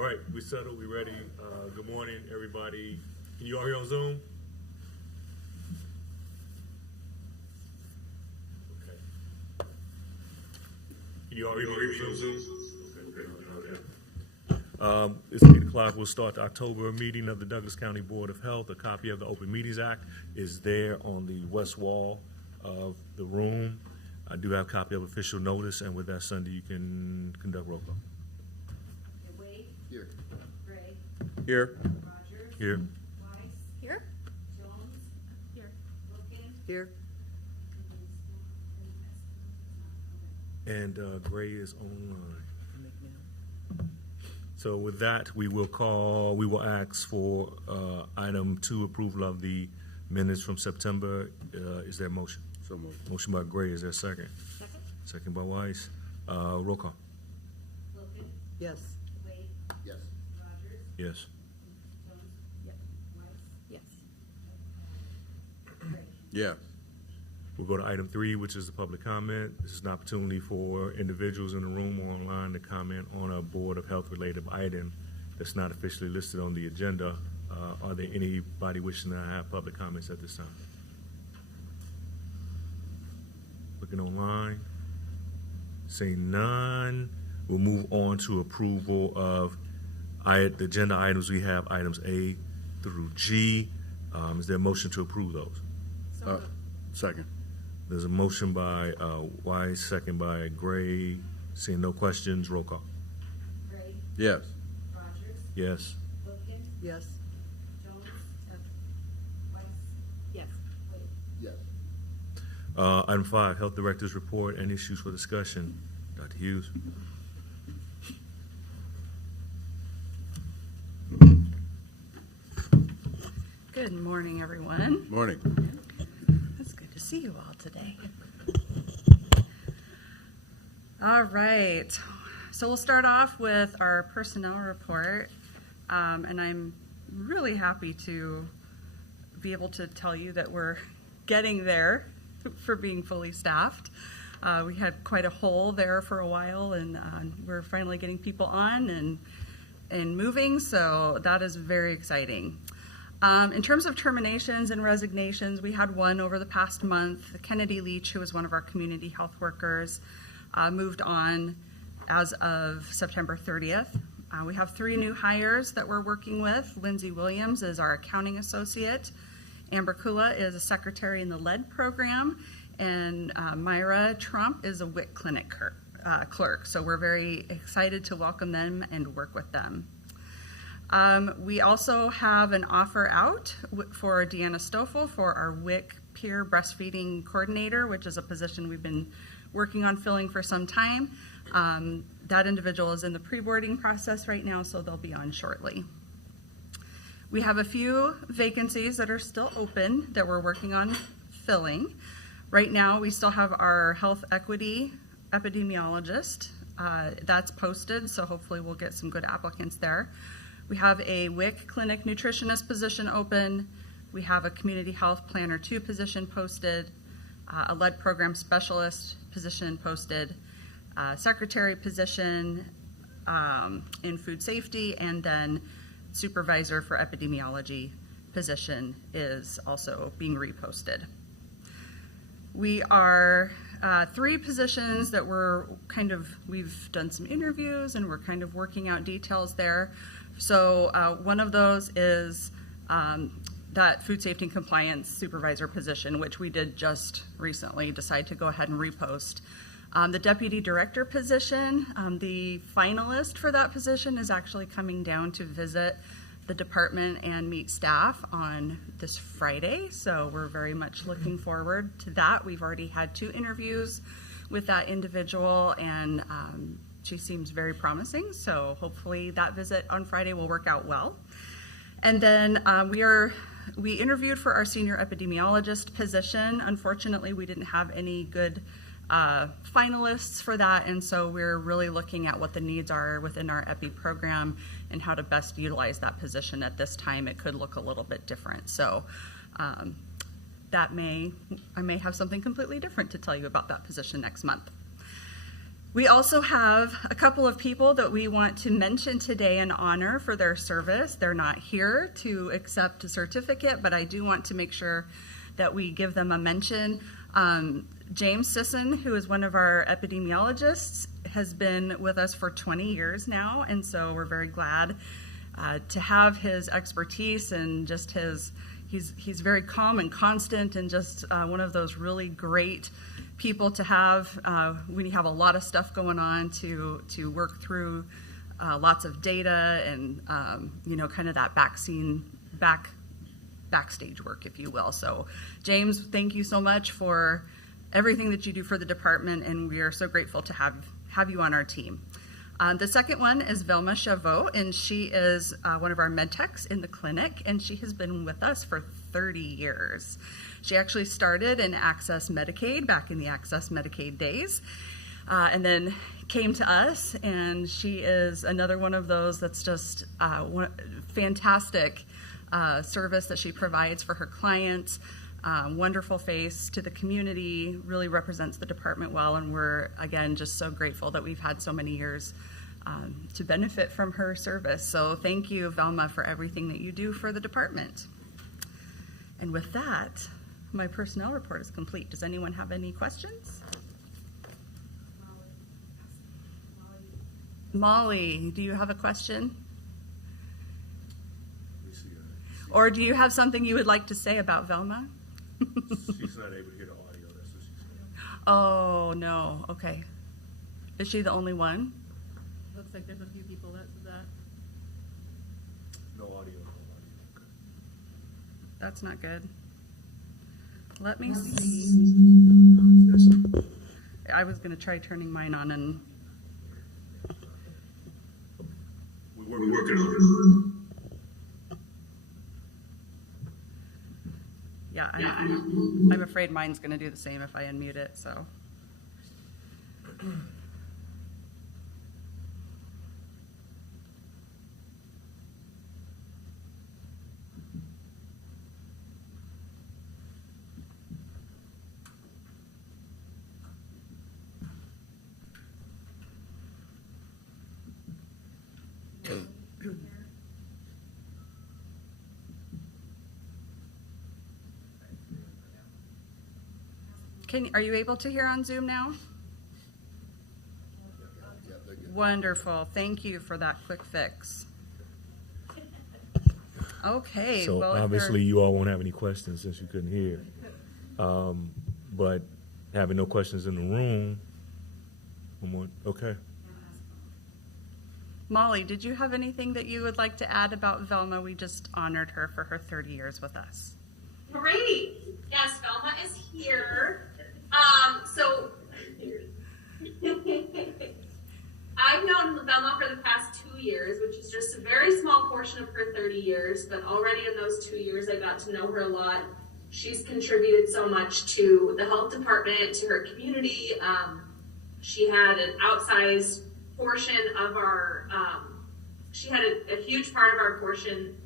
All right, we settled, we ready. Good morning, everybody. Can you all hear on Zoom? Okay. Can you all hear on Zoom? Okay. It's 8 o'clock. We'll start the October meeting of the Douglas County Board of Health. A copy of the Open Meetings Act is there on the west wall of the room. I do have a copy of official notice, and with that, Sunday, you can conduct roll call. Wade. Here. Gray. Here. Rogers. Here. Weiss. Here. Jones. Here. Wilkin. Here. And Gray is online. So with that, we will ask for item 2, approval of the minutes from September. Is there a motion? So moved. Motion by Gray, is there a second? Second. Second by Weiss. Roll call. Wilkin. Yes. Wade. Yes. Rogers. Yes. Jones. Yep. Weiss. Yes. Gray. Yeah. We'll go to item 3, which is the public comment. This is an opportunity for individuals in the room or online to comment on a Board of Health related item that's not officially listed on the agenda. Are there anybody wishing to have public comments at this time? Looking online. Seeing none, we'll move on to approval of the agenda items. We have items A through G. Is there a motion to approve those? Second. There's a motion by Weiss, second by Gray. Seeing no questions, roll call. Gray. Yes. Rogers. Yes. Wilkin. Yes. Jones. Weiss. Yes. Wade. Yes. Item 5, Health Director's Report and Issues for Discussion. Dr. Hughes. Good morning, everyone. Morning. It's good to see you all today. All right. So we'll start off with our personnel report. And I'm really happy to be able to tell you that we're getting there for being fully staffed. We had quite a hole there for a while, and we're finally getting people on and moving, so that is very exciting. In terms of terminations and resignations, we had one over the past month. Kennedy Leach, who was one of our community health workers, moved on as of September 30th. We have 3 new hires that we're working with. Lindsay Williams is our accounting associate. Amber Kula is a secretary in the lead program. And Myra Trump is a WIC clinic clerk. So we're very excited to welcome them and work with them. We also have an offer out for Deanna Stoffel for our WIC peer breastfeeding coordinator, which is a position we've been working on filling for some time. That individual is in the pre-boarding process right now, so they'll be on shortly. We have a few vacancies that are still open that we're working on filling. Right now, we still have our health equity epidemiologist. That's posted, so hopefully we'll get some good applicants there. We have a WIC clinic nutritionist position open. We have a community health planner 2 position posted, a lead program specialist position posted, secretary position in food safety, and then supervisor for epidemiology position is also being reposted. We are 3 positions that we've done some interviews and we're kind of working out details there. So one of those is that food safety and compliance supervisor position, which we did just recently decide to go ahead and repost. The deputy director position, the finalist for that position is actually coming down to visit the department and meet staff on this Friday, so we're very much looking forward to that. We've already had 2 interviews with that individual, and she seems very promising, so hopefully that visit on Friday will work out well. And then we interviewed for our senior epidemiologist position. Unfortunately, we didn't have any good finalists for that, and so we're really looking at what the needs are within our EPI program and how to best utilize that position at this time. It could look a little bit different, so I may have something completely different to tell you about that position next month. We also have a couple of people that we want to mention today and honor for their service. They're not here to accept a certificate, but I do want to make sure that we give them a mention. James Sisson, who is one of our epidemiologists, has been with us for 20 years now, and so we're very glad to have his expertise and just he's very calm and constant and just one of those really great people to have when you have a lot of stuff going on to work through lots of data and kind of that backstage work, if you will. So James, thank you so much for everything that you do for the department, and we are so grateful to have you on our team. The second one is Velma Chavot, and she is one of our med techs in the clinic, and she has been with us for 30 years. She actually started in Access Medicaid back in the Access Medicaid days, and then came to us, and she is another one of those that's just fantastic service that she provides for her clients. Wonderful face to the community, really represents the department well, and we're, again, just so grateful that we've had so many years to benefit from her service. So thank you, Velma, for everything that you do for the department. And with that, my personnel report is complete. Does anyone have any questions? Molly, do you have a question? Or do you have something you would like to say about Velma? She's not able to hear the audio, that's what she said. Oh, no. Okay. Is she the only one? Looks like there's a few people that said that. No audio. That's not good. Let me see. I was going to try turning mine on and... We're working on it. Yeah, I'm afraid mine's going to do the same if I unmute it, so. Are you able to hear on Zoom now? Wonderful. Thank you for that quick fix. Okay. So well, obviously you all won't have any questions since you couldn't hear. But having no questions in the room, okay. Molly, did you have anything that you would like to add about Velma? We just honored her for her 30 years with us. Great. Yes, Velma is here. So I've known Velma for the past 2 years, which is just a very small portion of her 30 years, but already in those 2 years, I got to know her a lot. She's contributed so much to the health department, to her community. She had an outsized portion of our, she had a huge part of our portion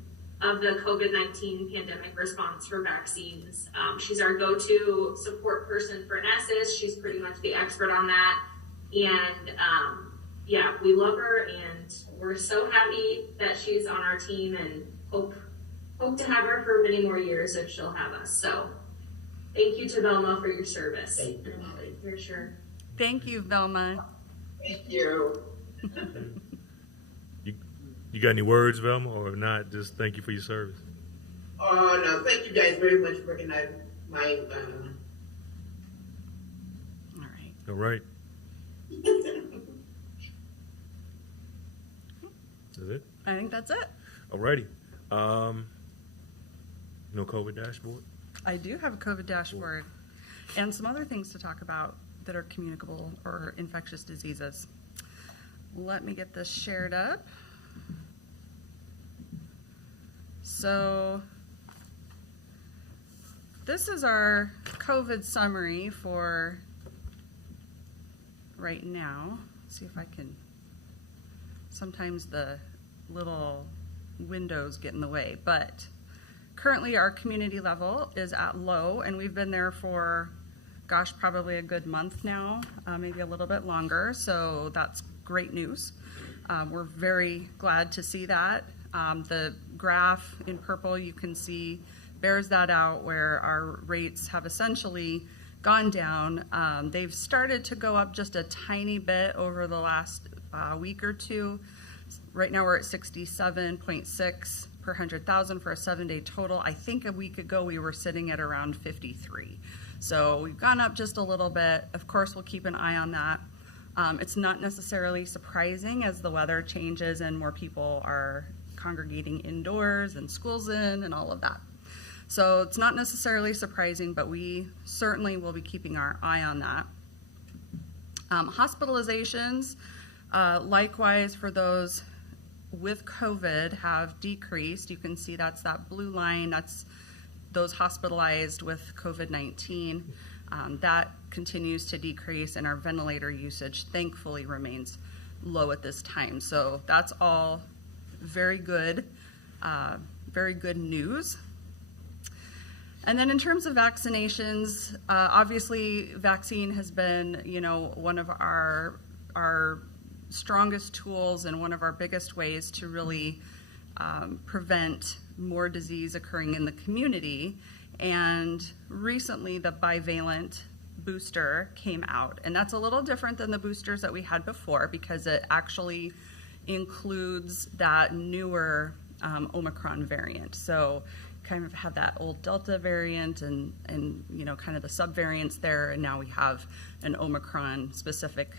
of the COVID-19 pandemic response for vaccines. She's our go-to support person for Nessus. She's pretty much the expert on that. And yeah, we love her, and we're so happy that she's on our team, and hope to have her for many more years if she'll have us. So thank you to Velma for your service. Thank you, Molly. For sure. Thank you, Velma. Thank you. You got any words, Velma, or not? Just thank you for your service. Oh, no, thank you guys very much for recognizing my, All right. All right. That's it? I think that's it. All righty. No COVID dashboard? I do have a COVID dashboard and some other things to talk about that are communicable or infectious diseases. Let me get this shared up. So this is our COVID summary for right now. Let's see if I can, sometimes the little windows get in the way, but currently our community level is at low, and we've been there for probably a good month now, maybe a little bit longer. So that's great news. We're very glad to see that. The graph in purple you can see bears that out, where our rates have essentially gone down. They've started to go up just a tiny bit over the last week or two. Right now we're at 67.6 per 100,000 for a 7-day total. I think a week ago we were sitting at around 53. So we've gone up just a little bit. Of course, we'll keep an eye on that. It's not necessarily surprising as the weather changes and more people are congregating indoors and schools in and all of that. So it's not necessarily surprising, but we certainly will be keeping our eye on that. Hospitalizations, likewise for those with COVID, have decreased. You can see that's that blue line. That's those hospitalized with COVID-19. That continues to decrease, and our ventilator usage thankfully remains low at this time. So that's all very good news. And then in terms of vaccinations, obviously vaccine has been, one of our strongest tools and one of our biggest ways to really prevent more disease occurring in the community. And recently the bivalent booster came out, and that's a little different than the boosters that we had before because it actually includes that newer Omicron variant. So kind of have that old Delta variant and kind of the subvariants there, and now we have an Omicron specific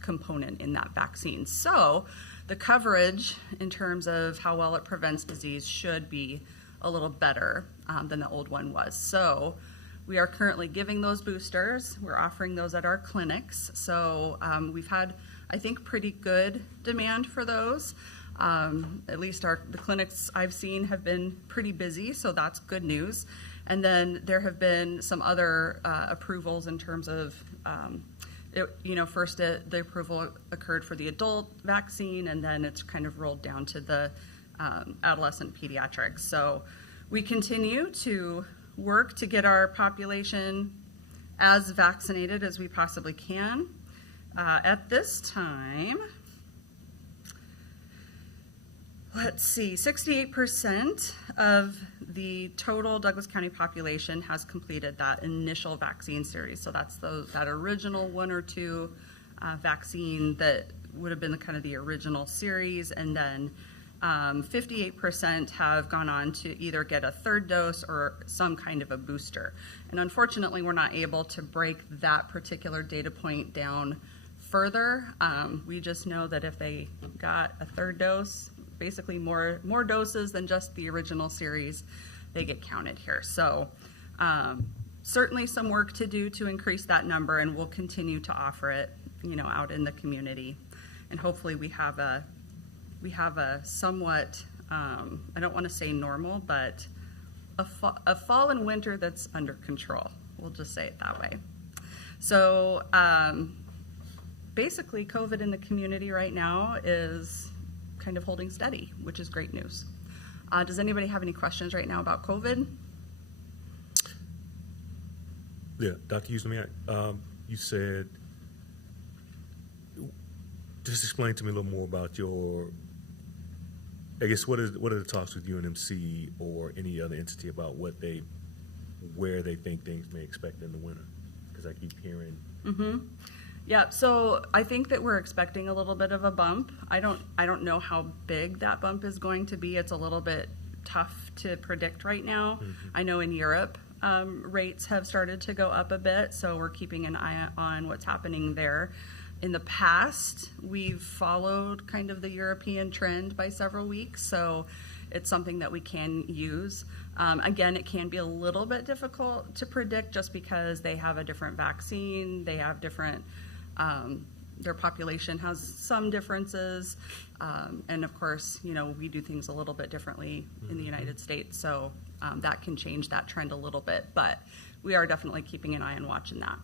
component in that vaccine. So the coverage in terms of how well it prevents disease should be a little better than the old one was. So we are currently giving those boosters. We're offering those at our clinics. So we've had, I think, pretty good demand for those. At least the clinics I've seen have been pretty busy, so that's good news. And then there have been some other approvals in terms of, first the approval occurred for the adult vaccine, and then it's kind of rolled down to the adolescent pediatrics. So we continue to work to get our population as vaccinated as we possibly can. At this time, let's see, 68% of the total Douglas County population has completed that initial vaccine series. So that's that original 1 or 2 vaccine that would have been the original series. And then 58% have gone on to either get a third dose or some kind of a booster. And unfortunately, we're not able to break that particular data point down further. We just know that if they got a third dose, basically more doses than just the original series, they get counted here. So certainly some work to do to increase that number, and we'll continue to offer it, out in the community. And hopefully we have a somewhat, I don't want to say normal, but a fall and winter that's under control. We'll just say it that way. So basically COVID in the community right now is kind of holding steady, which is great news. Does anybody have any questions right now about COVID? Yeah, Dr. Usumiak, you said, just explain to me a little more about your, I guess, what are the talks with UNMC or any other entity about where they think things may expect in the winter? Because I keep hearing. Mm-hmm. Yeah, so I think that we're expecting a little bit of a bump. I don't know how big that bump is going to be. It's a little bit tough to predict right now. Mm-hmm. I know in Europe, rates have started to go up a bit, so we're keeping an eye on what's happening there. In the past, we've followed kind of the European trend by several weeks, so it's something that we can use. Again, it can be a little bit difficult to predict just because they have a different vaccine, they have different, their population has some differences, and of course, we do things a little bit differently in the United States, so that can change that trend a little bit, but we are definitely keeping an eye and watching that.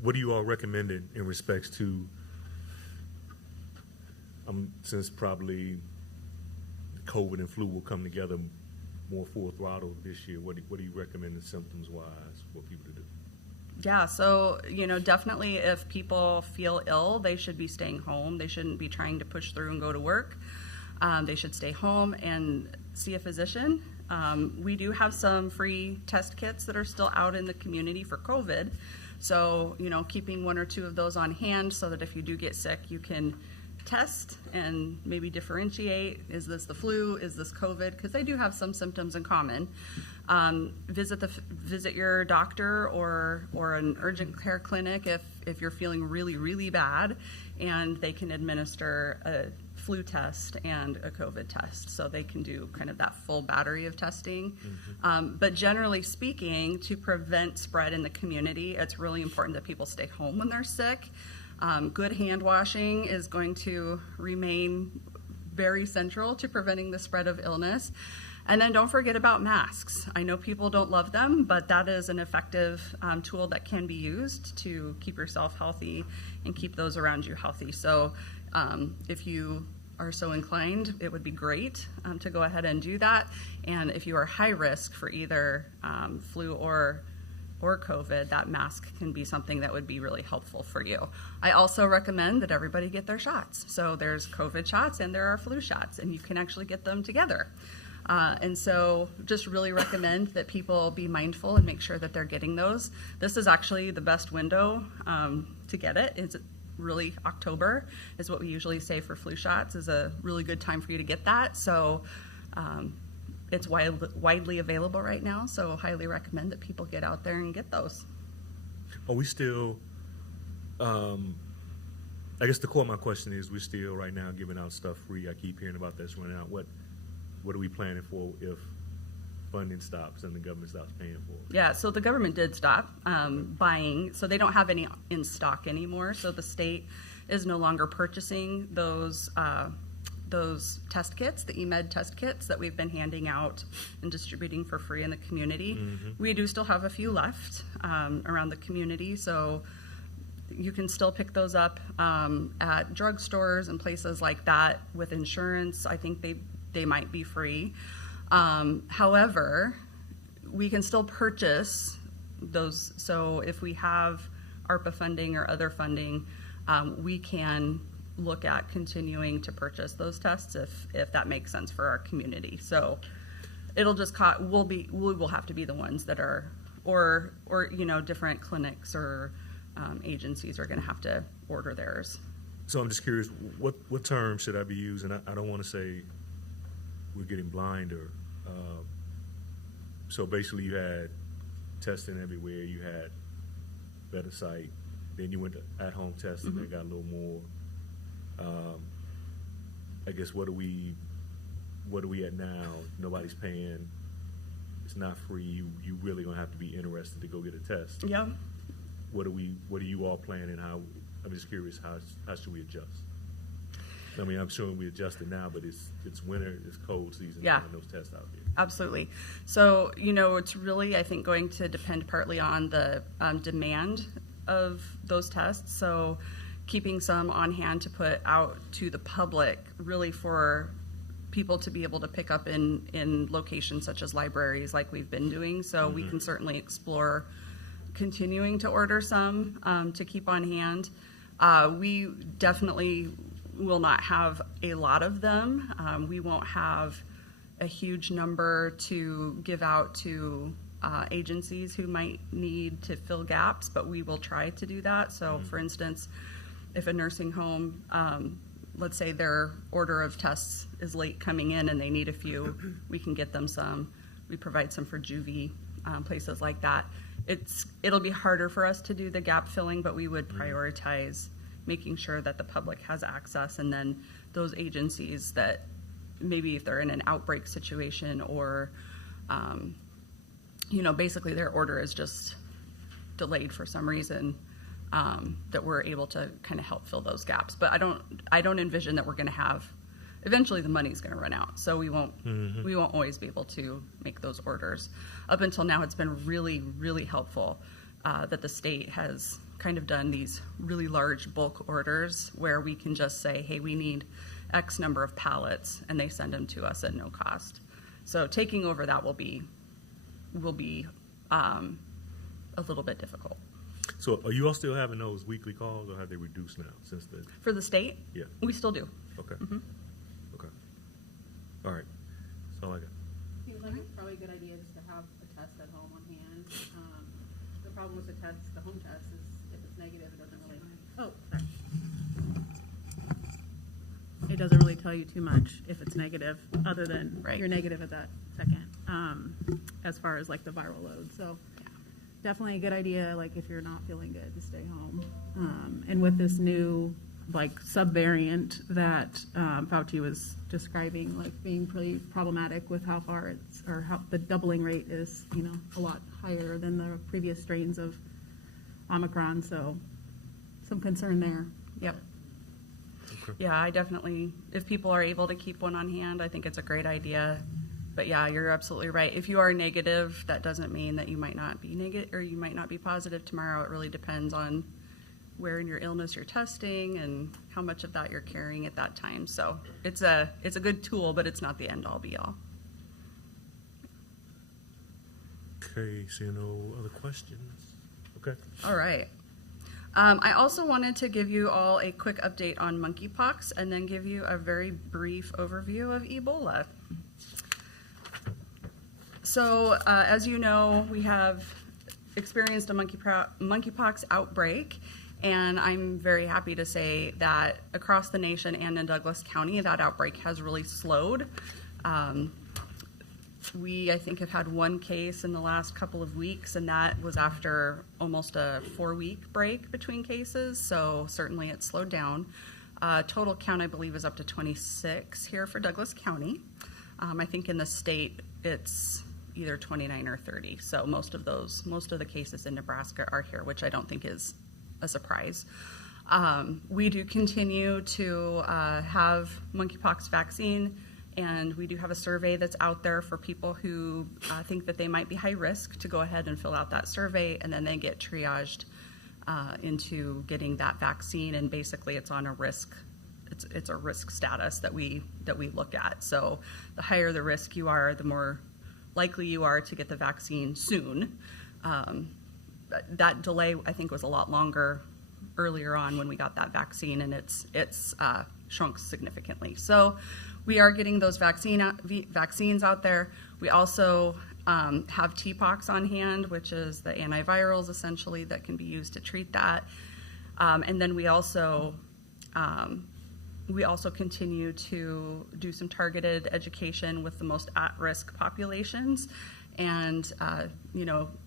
What do you all recommend in respects to, since probably COVID and flu will come together more full throttle this year, what do you recommend symptoms-wise for people to do? Yeah, so, definitely if people feel ill, they should be staying home. They shouldn't be trying to push through and go to work. They should stay home and see a physician. We do have some free test kits that are still out in the community for COVID. So, keeping 1 or 2 of those on hand so that if you do get sick, you can test and maybe differentiate. Is this the flu? Is this COVID? Because they do have some symptoms in common. Visit your doctor or an urgent care clinic if you're feeling really, really bad, and they can administer a flu test and a COVID test, so they can do kind of that full battery of testing. But generally speaking, to prevent spread in the community, it's really important that people stay home when they're sick. Good hand washing is going to remain very central to preventing the spread of illness. And then don't forget about masks. I know people don't love them, but that is an effective tool that can be used to keep yourself healthy and keep those around you healthy. So if you are so inclined, it would be great to go ahead and do that. And if you are high risk for either flu or COVID, that mask can be something that would be really helpful for you. I also recommend that everybody get their shots. So there's COVID shots and there are flu shots, and you can actually get them together. And so just really recommend that people be mindful and make sure that they're getting those. This is actually the best window to get it. It's really October is what we usually say for flu shots is a really good time for you to get that. So it's widely available right now, so highly recommend that people get out there and get those. Are we still, I guess the core of my question is, we're still right now giving out stuff free. I keep hearing about this running out. What are we planning for if funding stops and the government stops paying for it? Yeah, so the government did stop buying, so they don't have any in stock anymore. So the state is no longer purchasing those test kits, the eMed test kits that we've been handing out and distributing for free in the community. We do still have a few left around the community, so you can still pick those up at drugstores and places like that with insurance. I think they might be free. However, we can still purchase those. So if we have ARPA funding or other funding, we can look at continuing to purchase those tests if that makes sense for our community. So it'll just we will have to be the ones that are or different clinics or agencies are going to have to order theirs. So I'm just curious, what term should I be using? I don't want to say we're getting blind or so basically you had testing everywhere, you had better sight, then you went to at-home testing and got a little more. I guess what are we at now? Nobody's paying. It's not free. You really gonna have to be interested to go get a test. Yeah. What are you all planning? How? I'm just curious. How should we adjust? I mean, I'm sure we adjusted now, but it's winter, it's cold season. Yeah. And those tests out there. Absolutely. So, it's really, I think, going to depend partly on the demand of those tests. So keeping some on hand to put out to the public, really for people to be able to pick up in locations such as libraries like we've been doing. So we can certainly explore continuing to order some to keep on hand. We definitely will not have a lot of them. We won't have a huge number to give out to agencies who might need to fill gaps, but we will try to do that. So for instance, if a nursing home, let's say their order of tests is late coming in and they need a few, we can get them some. We provide some for juvie, places like that. It'll be harder for us to do the gap filling, but we would prioritize making sure that the public has access, and then those agencies that maybe if they're in an outbreak situation or basically their order is just delayed for some reason, that we're able to kind of help fill those gaps. But I don't envision that we're going to have. Eventually, the money's going to run out, so we won't always be able to make those orders. Up until now, it's been really, really helpful that the state has kind of done these really large bulk orders where we can just say, hey, we need X number of pallets, and they send them to us at no cost. So taking over that will be a little bit difficult. So are you all still having those weekly calls, or have they reduced now since the? For the state, Yeah. we still do. Okay. Mhm. Okay. All right. That's all I got. Seems like it's probably a good idea just to have a test at home on hand. The problem with the test, the home test, is if it's negative, it doesn't really, oh, sorry. It doesn't really tell you too much if it's negative, other than Right. you're negative at that second, as far as like the viral load. So definitely a good idea, like if you're not feeling good, to stay home. And with this new like subvariant that Fauci was describing, like being pretty problematic with how far it's, or how the doubling rate is, you know, a lot higher than the previous strains of Omicron. So some concern there. Yep. Okay. Yeah, I definitely, if people are able to keep one on hand, I think it's a great idea. But yeah, you're absolutely right. If you are negative, that doesn't mean that you might not be negative or you might not be positive tomorrow. It really depends on where in your illness you're testing and how much of that you're carrying at that time. So it's a good tool, but it's not the end all be all. Okay. Seeing no other questions. Okay. All right. I also wanted to give you all a quick update on monkeypox and then give you a very brief overview of Ebola. So, as you know, we have experienced a monkeypox outbreak, and I'm very happy to say that across the nation and in Douglas County, that outbreak has really slowed. We, I think, have had one case in the last couple of weeks, and that was after almost a 4-week break between cases, so certainly it slowed down. Total count, I believe, is up to 26 here for Douglas County. I think in the state, it's either 29 or 30, so most of the cases in Nebraska are here, which I don't think is a surprise. We do continue to have monkeypox vaccine, and we do have a survey that's out there for people who think that they might be high risk to go ahead and fill out that survey, and then they get triaged into getting that vaccine. And basically, it's on a risk. It's a risk status that we look at. So the higher the risk you are, the more likely you are to get the vaccine soon. That delay, I think, was a lot longer earlier on when we got that vaccine, and it's shrunk significantly. So we are getting those vaccines out there. We also have TPOXX on hand, which is the antivirals essentially that can be used to treat that. And then we also continue to do some targeted education with the most at-risk populations, and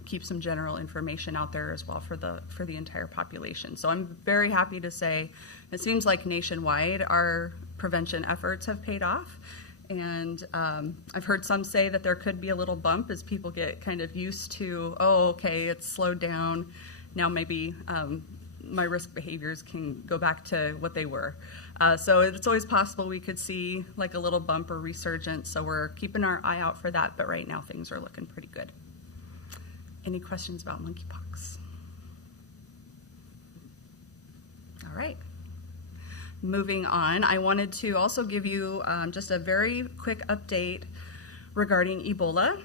keep some general information out there as well for the entire population. So I'm very happy to say it seems like nationwide our prevention efforts have paid off, and I've heard some say that there could be a little bump as people get kind of used to, oh, okay, it's slowed down, now maybe my risk behaviors can go back to what they were. So it's always possible we could see like a little bump or resurgence, so we're keeping our eye out for that, but right now things are looking pretty good. Any questions about monkeypox? All right. Moving on, I wanted to also give you just a very quick update regarding Ebola.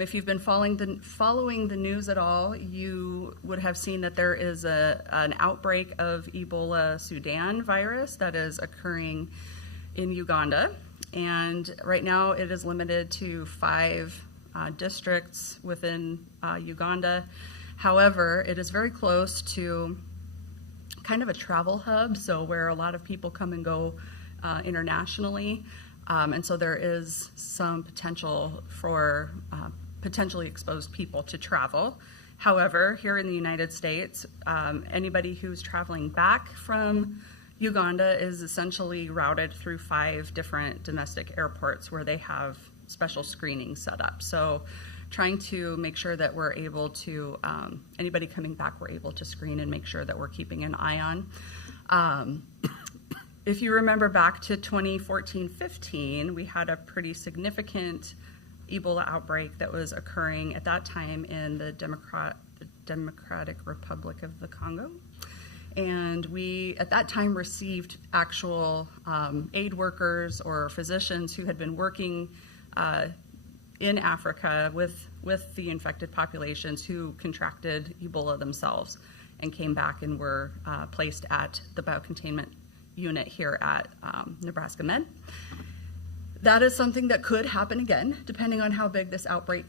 If you've been following the news at all, you would have seen that there is an outbreak of Ebola Sudan virus that is occurring in Uganda. And right now it is limited to 5 districts within Uganda. However, it is very close to kind of a travel hub, so where a lot of people come and go internationally. And so there is some potential for potentially exposed people to travel. However, here in the United States, anybody who's traveling back from Uganda is essentially routed through 5 different domestic airports where they have special screening set up. So trying to make sure that we're able to, anybody coming back, we're able to screen and make sure that we're keeping an eye on. If you remember back to 2014-15, we had a pretty significant Ebola outbreak that was occurring at that time in the Democratic Republic of the Congo. And we, at that time, received actual aid workers or physicians who had been working in Africa with the infected populations who contracted Ebola themselves and came back and were placed at the biocontainment unit here at Nebraska Med. That is something that could happen again, depending on how big this outbreak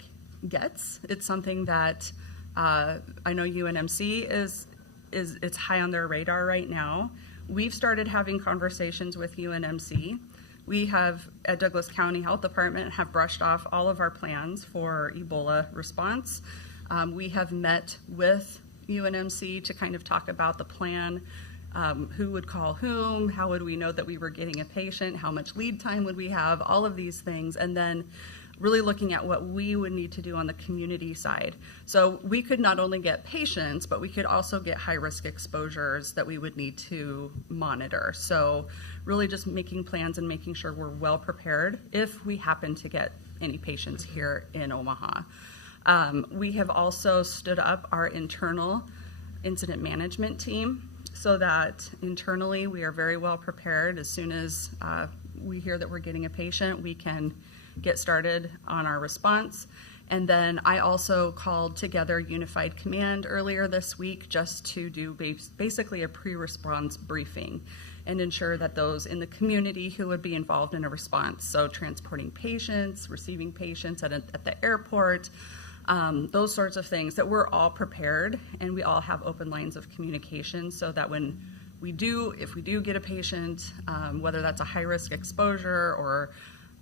gets. It's something that I know UNMC it's high on their radar right now. We've started having conversations with UNMC. We have, at Douglas County Health Department, have brushed off all of our plans for Ebola response. We have met with UNMC to kind of talk about the plan, who would call whom, how would we know that we were getting a patient, how much lead time would we have, all of these things, and then really looking at what we would need to do on the community side. So we could not only get patients, but we could also get high-risk exposures that we would need to monitor. So really just making plans and making sure we're well prepared if we happen to get any patients here in Omaha. We have also stood up our internal incident management team so that internally we are very well prepared. As soon as we hear that we're getting a patient, we can get started on our response. And then I also called together Unified Command earlier this week just to do basically a pre-response briefing and ensure that those in the community who would be involved in a response, so transporting patients, receiving patients at the airport, those sorts of things, that we're all prepared and we all have open lines of communication so that if we do get a patient, whether that's a high-risk exposure or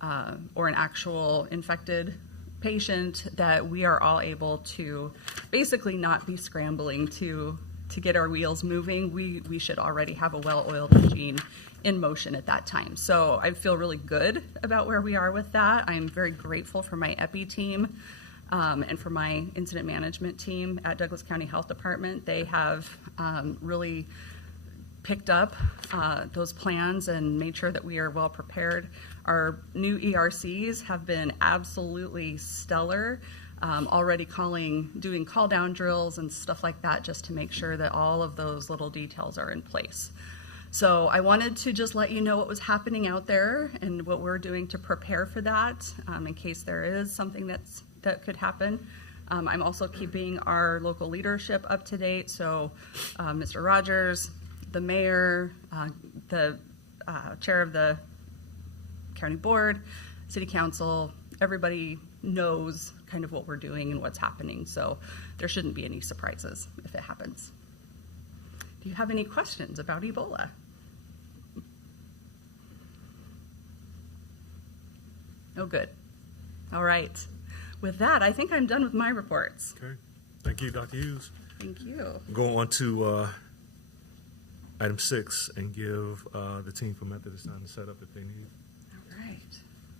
an actual infected patient, that we are all able to basically not be scrambling to get our wheels moving. We should already have a well-oiled machine in motion at that time. So I feel really good about where we are with that. I'm very grateful for my EPI team and for my incident management team at Douglas County Health Department. They have really picked up those plans and made sure that we are well prepared. Our new ERCs have been absolutely stellar, already doing call down drills and stuff like that just to make sure that all of those little details are in place. So I wanted to just let you know what was happening out there and what we're doing to prepare for that in case there is something that could happen. I'm also keeping our local leadership up to date. So Mr. Rogers, the mayor, the chair of the county board, city council, everybody knows kind of what we're doing and what's happening. So there shouldn't be any surprises if it happens. Do you have any questions about Ebola? Oh, good. All right. With that, I think I'm done with my reports. Okay. Thank you, Dr. Hughes. Thank you. Go on to item 6 and give the team from Methodist time to set up if they need.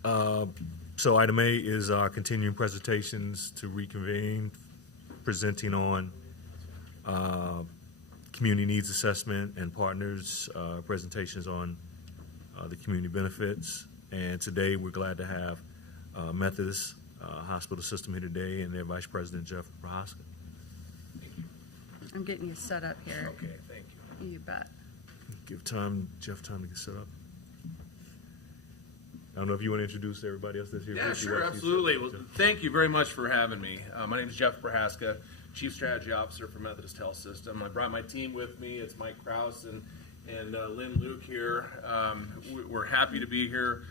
All right. So item A is our continuing presentations to reconvene, presenting on community needs assessment and partners, presentations on the community benefits. And today we're glad to have Methodist Hospital System here today and their Vice President, Jeff Prohaska. Thank you. I'm getting you set up here. Okay, thank you. You bet. Give Jeff time to get set up. I don't know if you want to introduce everybody else that's here. Yeah, sure, absolutely. Well, thank you very much for having me. My name is Jeff Prohaska, Chief Strategy Officer for Methodist Health System. I brought my team with me. It's Mike Krause and Lynn Luke here. We're happy to be here.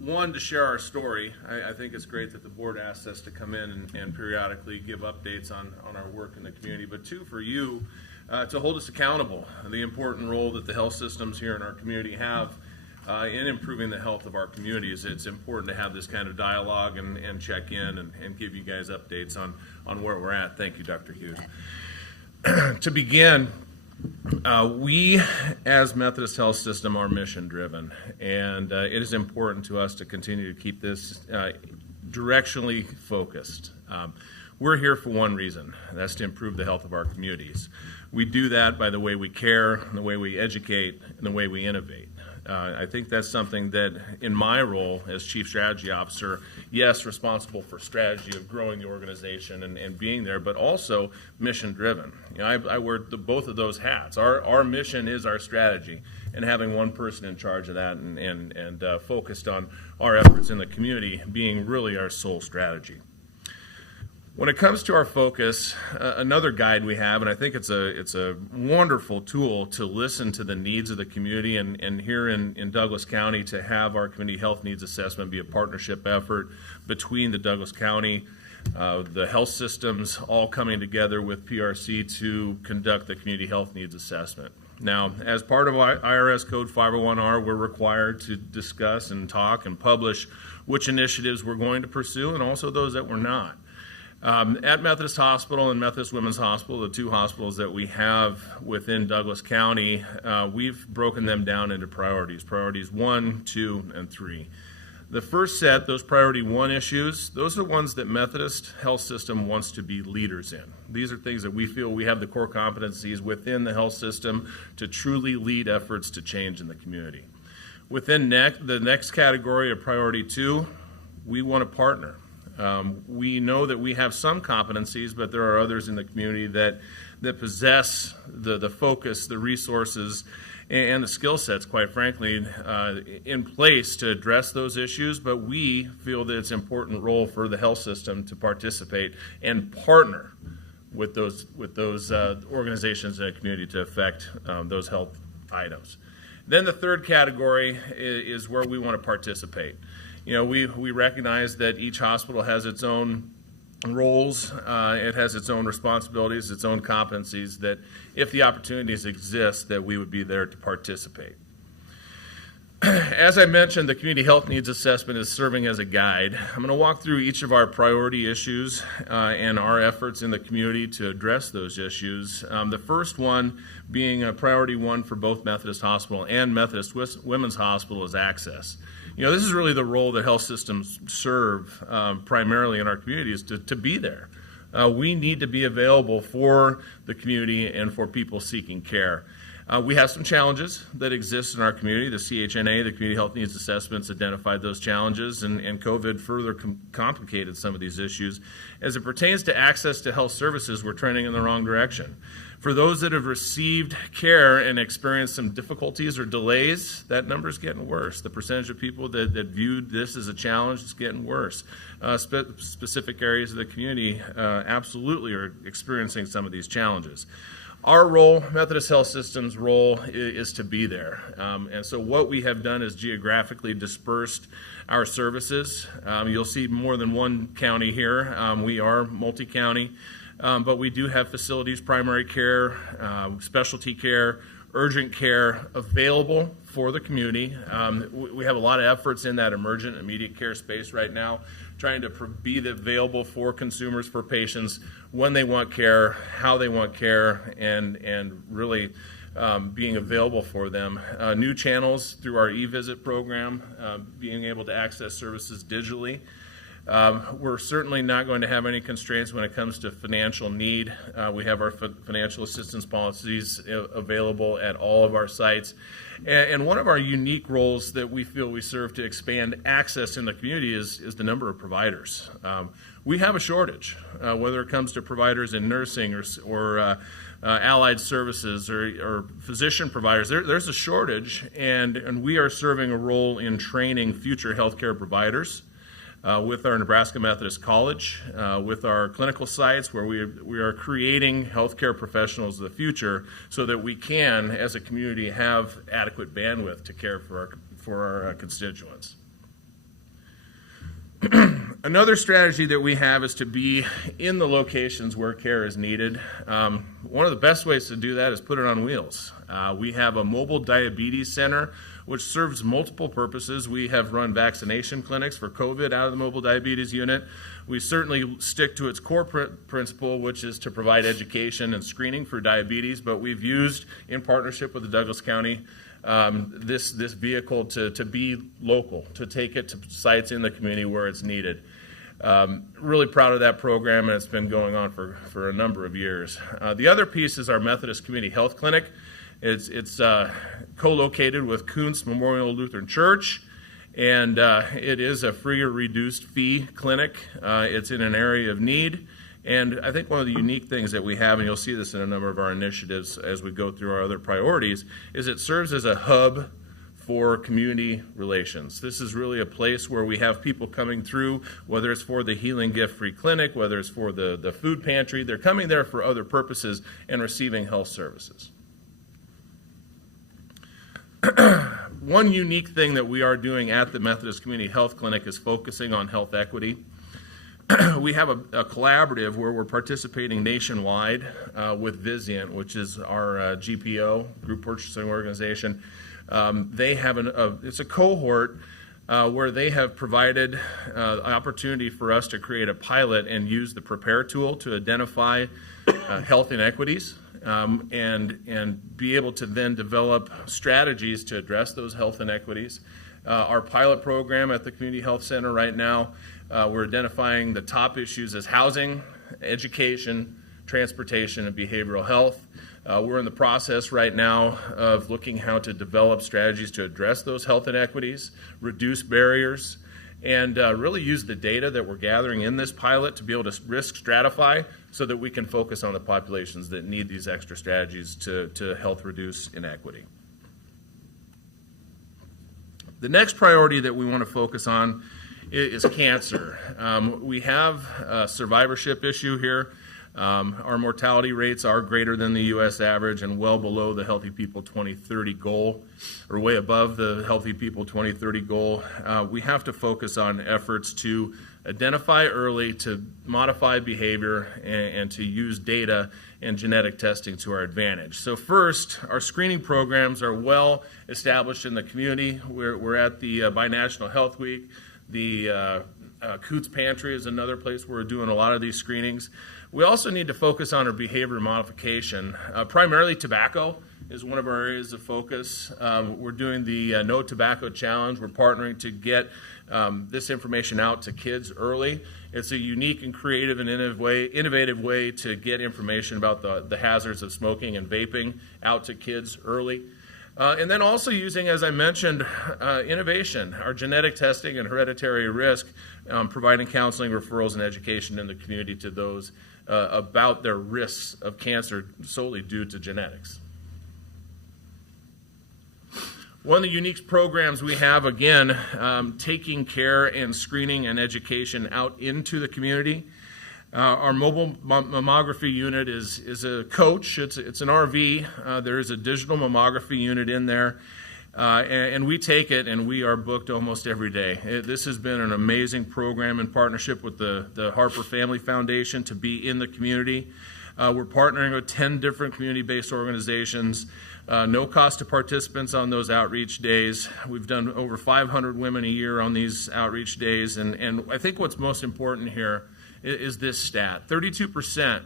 One, to share our story. I think it's great that the board asked us to come in and periodically give updates on our work in the community. But two, for you, to hold us accountable, the important role that the health systems here in our community have in improving the health of our communities. It's important to have this kind of dialogue and check in and give you guys updates on where we're at. Thank you, Dr. Hughes. To begin, we as Methodist Health System are mission driven, and it is important to us to continue to keep this directionally focused. We're here for one reason, and that's to improve the health of our communities. We do that by the way we care, the way we educate, and the way we innovate. I think that's something that, in my role as Chief Strategy Officer, yes, responsible for strategy of growing the organization and being there, but also mission-driven. You know, I wear both of those hats. Our mission is our strategy, and having one person in charge of that and focused on our efforts in the community being really our sole strategy. When it comes to our focus, another guide we have, and I think it's a wonderful tool to listen to the needs of the community, and here in Douglas County to have our community health needs assessment be a partnership effort between the Douglas County, the health systems, all coming together with PRC to conduct the community health needs assessment. Now, as part of IRS Code 501R, we're required to discuss and talk and publish which initiatives we're going to pursue and also those that we're not. At Methodist Hospital and Methodist Women's Hospital, the two hospitals that we have within Douglas County, we've broken them down into priorities 1, 2, and 3. The first set, those priority 1 issues, those are the ones that Methodist Health System wants to be leaders in. These are things that we feel we have the core competencies within the health system to truly lead efforts to change in the community. Within the next category of priority 2, we want to partner. We know that we have some competencies, but there are others in the community that possess the focus, the resources, and the skill sets, quite frankly, in place to address those issues. But we feel that it's an important role for the health system to participate and partner with those organizations in the community to affect those health items. Then the third category is where we want to participate. You know, we recognize that each hospital has its own roles, it has its own responsibilities, its own competencies, that if the opportunities exist, that we would be there to participate. As I mentioned, the Community Health Needs Assessment is serving as a guide. I'm going to walk through each of our priority issues and our efforts in the community to address those issues. The first one being a priority 1 for both Methodist Hospital and Methodist Women's Hospital is access. You know, this is really the role that health systems serve primarily in our community, is to be there. We need to be available for the community and for people seeking care. We have some challenges that exist in our community. The CHNA, the Community Health Needs Assessments, identified those challenges, and COVID further complicated some of these issues. As it pertains to access to health services, we're trending in the wrong direction. For those that have received care and experienced some difficulties or delays, that number is getting worse. The percentage of people that viewed this as a challenge is getting worse. Specific areas of the community absolutely are experiencing some of these challenges. Our role, Methodist Health System's role, is to be there. And so what we have done is geographically dispersed our services. You'll see more than one county here. We are multi-county, but we do have facilities, primary care, specialty care, urgent care available for the community. We have a lot of efforts in that emergent immediate care space right now, trying to be available for consumers, for patients, when they want care, how they want care, and really being available for them. New channels through our e-visit program, being able to access services digitally. We're certainly not going to have any constraints when it comes to financial need. We have our financial assistance policies available at all of our sites. And one of our unique roles that we feel we serve to expand access in the community is the number of providers. We have a shortage, whether it comes to providers in nursing or allied services or physician providers. There's a shortage, and we are serving a role in training future healthcare providers. With our Nebraska Methodist College, with our clinical sites, where we are creating healthcare professionals of the future so that we can, as a community, have adequate bandwidth to care for our constituents. Another strategy that we have is to be in the locations where care is needed. One of the best ways to do that is put it on wheels. We have a mobile diabetes center which serves multiple purposes. We have run vaccination clinics for COVID out of the mobile diabetes unit. We certainly stick to its core principle, which is to provide education and screening for diabetes, but we've used, in partnership with the Douglas County, this vehicle to be local, to take it to sites in the community where it's needed. Really proud of that program, and it's been going on for a number of years. The other piece is our Methodist Community Health Clinic. It's co-located with Kuntz Memorial Lutheran Church, and it is a free or reduced fee clinic. It's in an area of need, And I think one of the unique things that we have, and you'll see this in a number of our initiatives as we go through our other priorities, is it serves as a hub for community relations. This is really a place where we have people coming through, whether it's for the Healing Gift Free Clinic, whether it's for the food pantry. They're coming there for other purposes and receiving health services. One unique thing that we are doing at the Methodist Community Health Clinic is focusing on health equity. We have a collaborative where we're participating nationwide with Vizient, which is our GPO, Group Purchasing Organization. They have it's a cohort where they have provided an opportunity for us to create a pilot and use the Prepare tool to identify health inequities and be able to then develop strategies to address those health inequities. Our pilot program at the Community Health Center right now, we're identifying the top issues as housing, education, transportation, and behavioral health. We're in the process right now of looking how to develop strategies to address those health inequities, reduce barriers, and really use the data that we're gathering in this pilot to be able to risk stratify so that we can focus on the populations that need these extra strategies to help reduce inequity. The next priority that we want to focus on is cancer. We have a survivorship issue here. Our mortality rates are greater than the U.S. average and well below the Healthy People 2030 goal, or way above the Healthy People 2030 goal. We have to focus on efforts to identify early, to modify behavior, and to use data and genetic testing to our advantage. So first, our screening programs are well established in the community. We're at the Binational Health Week. The Coots Pantry is another place where we're doing a lot of these screenings. We also need to focus on our behavior modification. Primarily tobacco is one of our areas of focus. We're doing the No Tobacco Challenge. We're partnering to get this information out to kids early. It's a unique and creative and innovative way to get information about the hazards of smoking and vaping out to kids early. And then also using, as I mentioned, innovation, our genetic testing and hereditary risk, providing counseling, referrals, and education in the community to those about their risks of cancer solely due to genetics. One of the unique programs we have, again, taking care and screening and education out into the community. Our mobile mammography unit is a coach. It's an RV. There is a digital mammography unit in there. And we take it, and we are booked almost every day. This has been an amazing program in partnership with the Harper Family Foundation to be in the community. We're partnering with 10 different community-based organizations. No cost to participants on those outreach days. We've done over 500 women a year on these outreach days. And I think what's most important here is this stat, 32%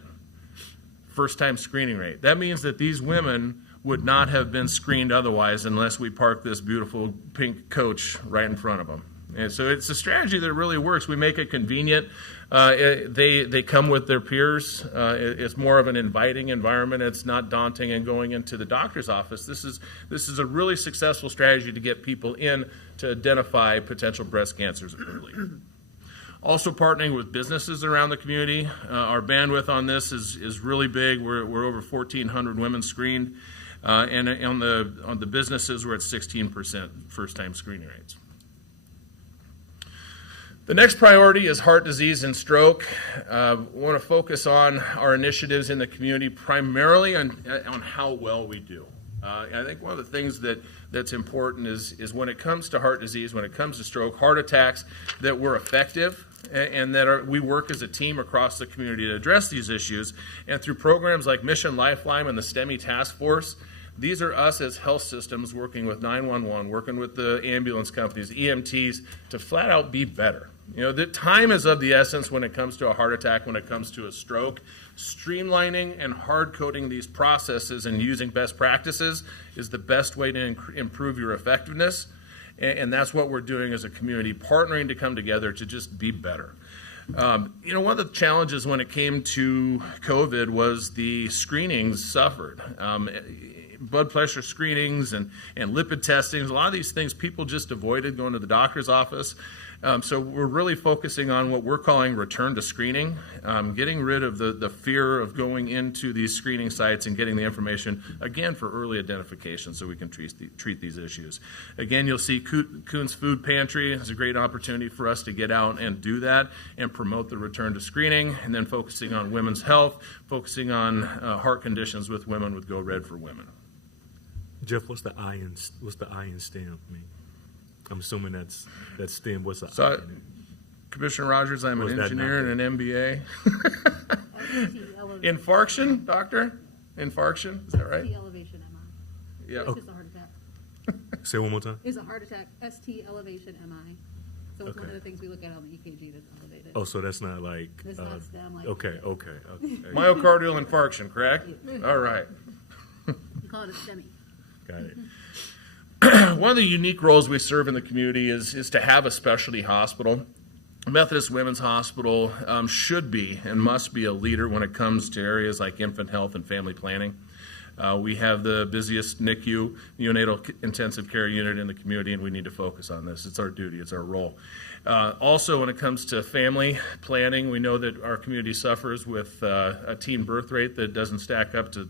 first-time screening rate. That means that these women would not have been screened otherwise unless we parked this beautiful pink coach right in front of them. And so it's a strategy that really works. We make it convenient. They come with their peers. It's more of an inviting environment. It's not daunting and going into the doctor's office. This is a really successful strategy to get people in to identify potential breast cancers early. Also partnering with businesses around the community. Our bandwidth on this is really big. We're over 1,400 women screened. And on the businesses, we're at 16% first-time screening rates. The next priority is heart disease and stroke. We want to focus on our initiatives in the community primarily on how well we do. I think one of the things that's important is when it comes to heart disease, when it comes to stroke, heart attacks, that we're effective and that we work as a team across the community to address these issues. And through programs like Mission Lifeline and the STEMI Task Force, these are us as health systems working with 911, working with the ambulance companies, EMTs, to flat out be better. You know, the time is of the essence when it comes to a heart attack, when it comes to a stroke. Streamlining and hard-coding these processes and using best practices is the best way to improve your effectiveness. And that's what we're doing as a community, partnering to come together to just be better. One of the challenges when it came to COVID was the screenings suffered. Blood pressure screenings and lipid testings, a lot of these things people just avoided going to the doctor's office. So we're really focusing on what we're calling return to screening, getting rid of the fear of going into these screening sites and getting the information, again, for early identification so we can treat these issues. Again, you'll see Coons Food Pantry is a great opportunity for us to get out and do that and promote the return to screening, and then focusing on women's health, focusing on heart conditions with women with Go Red for Women. Jeff, what's the iron stamp mean? I'm assuming that's STEM. What's the So, I in it? Commissioner Rogers, I'm Was an that engineer not and an MBA. Infarction, doctor? Infarction, is that right? ST elevation MI. Yeah. It's just a heart attack. Say it one more time. It's a heart attack. ST elevation MI. So it's one Okay. of the things we look at on the EKG that's elevated. Oh, so that's not like. It's not STEM like. Okay. Myocardial infarction, correct? All right. You call it a STEMI. Got it. One of the unique roles we serve in the community is to have a specialty hospital. Methodist Women's Hospital should be and must be a leader when it comes to areas like infant health and family planning. We have the busiest NICU, neonatal intensive care unit in the community, and we need to focus on this. It's our duty, it's our role. Also, when it comes to family planning, we know that our community suffers with a teen birth rate that doesn't stack up to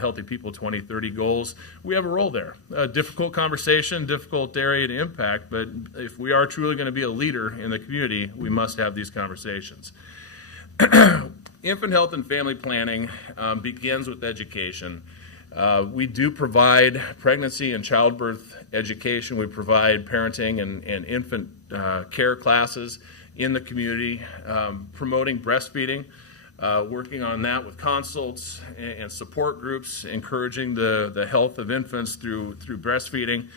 Healthy People 2030 goals. We have a role there. A difficult conversation, difficult area to impact, but if we are truly going to be a leader in the community, we must have these conversations. Infant health and family planning begins with education. We do provide pregnancy and childbirth education. We provide parenting and infant care classes in the community, promoting breastfeeding, working on that with consults and support groups, encouraging the health of infants through breastfeeding.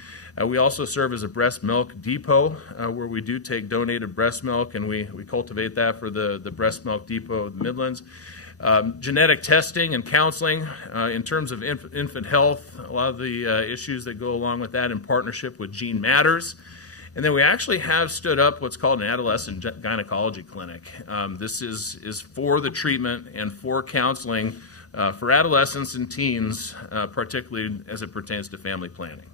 We also serve as a breast milk depot where we do take donated breast milk, and we cultivate that for the breast milk depot of the Midlands. Genetic testing and counseling in terms of infant health, a lot of the issues that go along with that in partnership with Gene Matters. And then we actually have stood up what's called an adolescent gynecology clinic. This is for the treatment and for counseling for adolescents and teens, particularly as it pertains to family planning.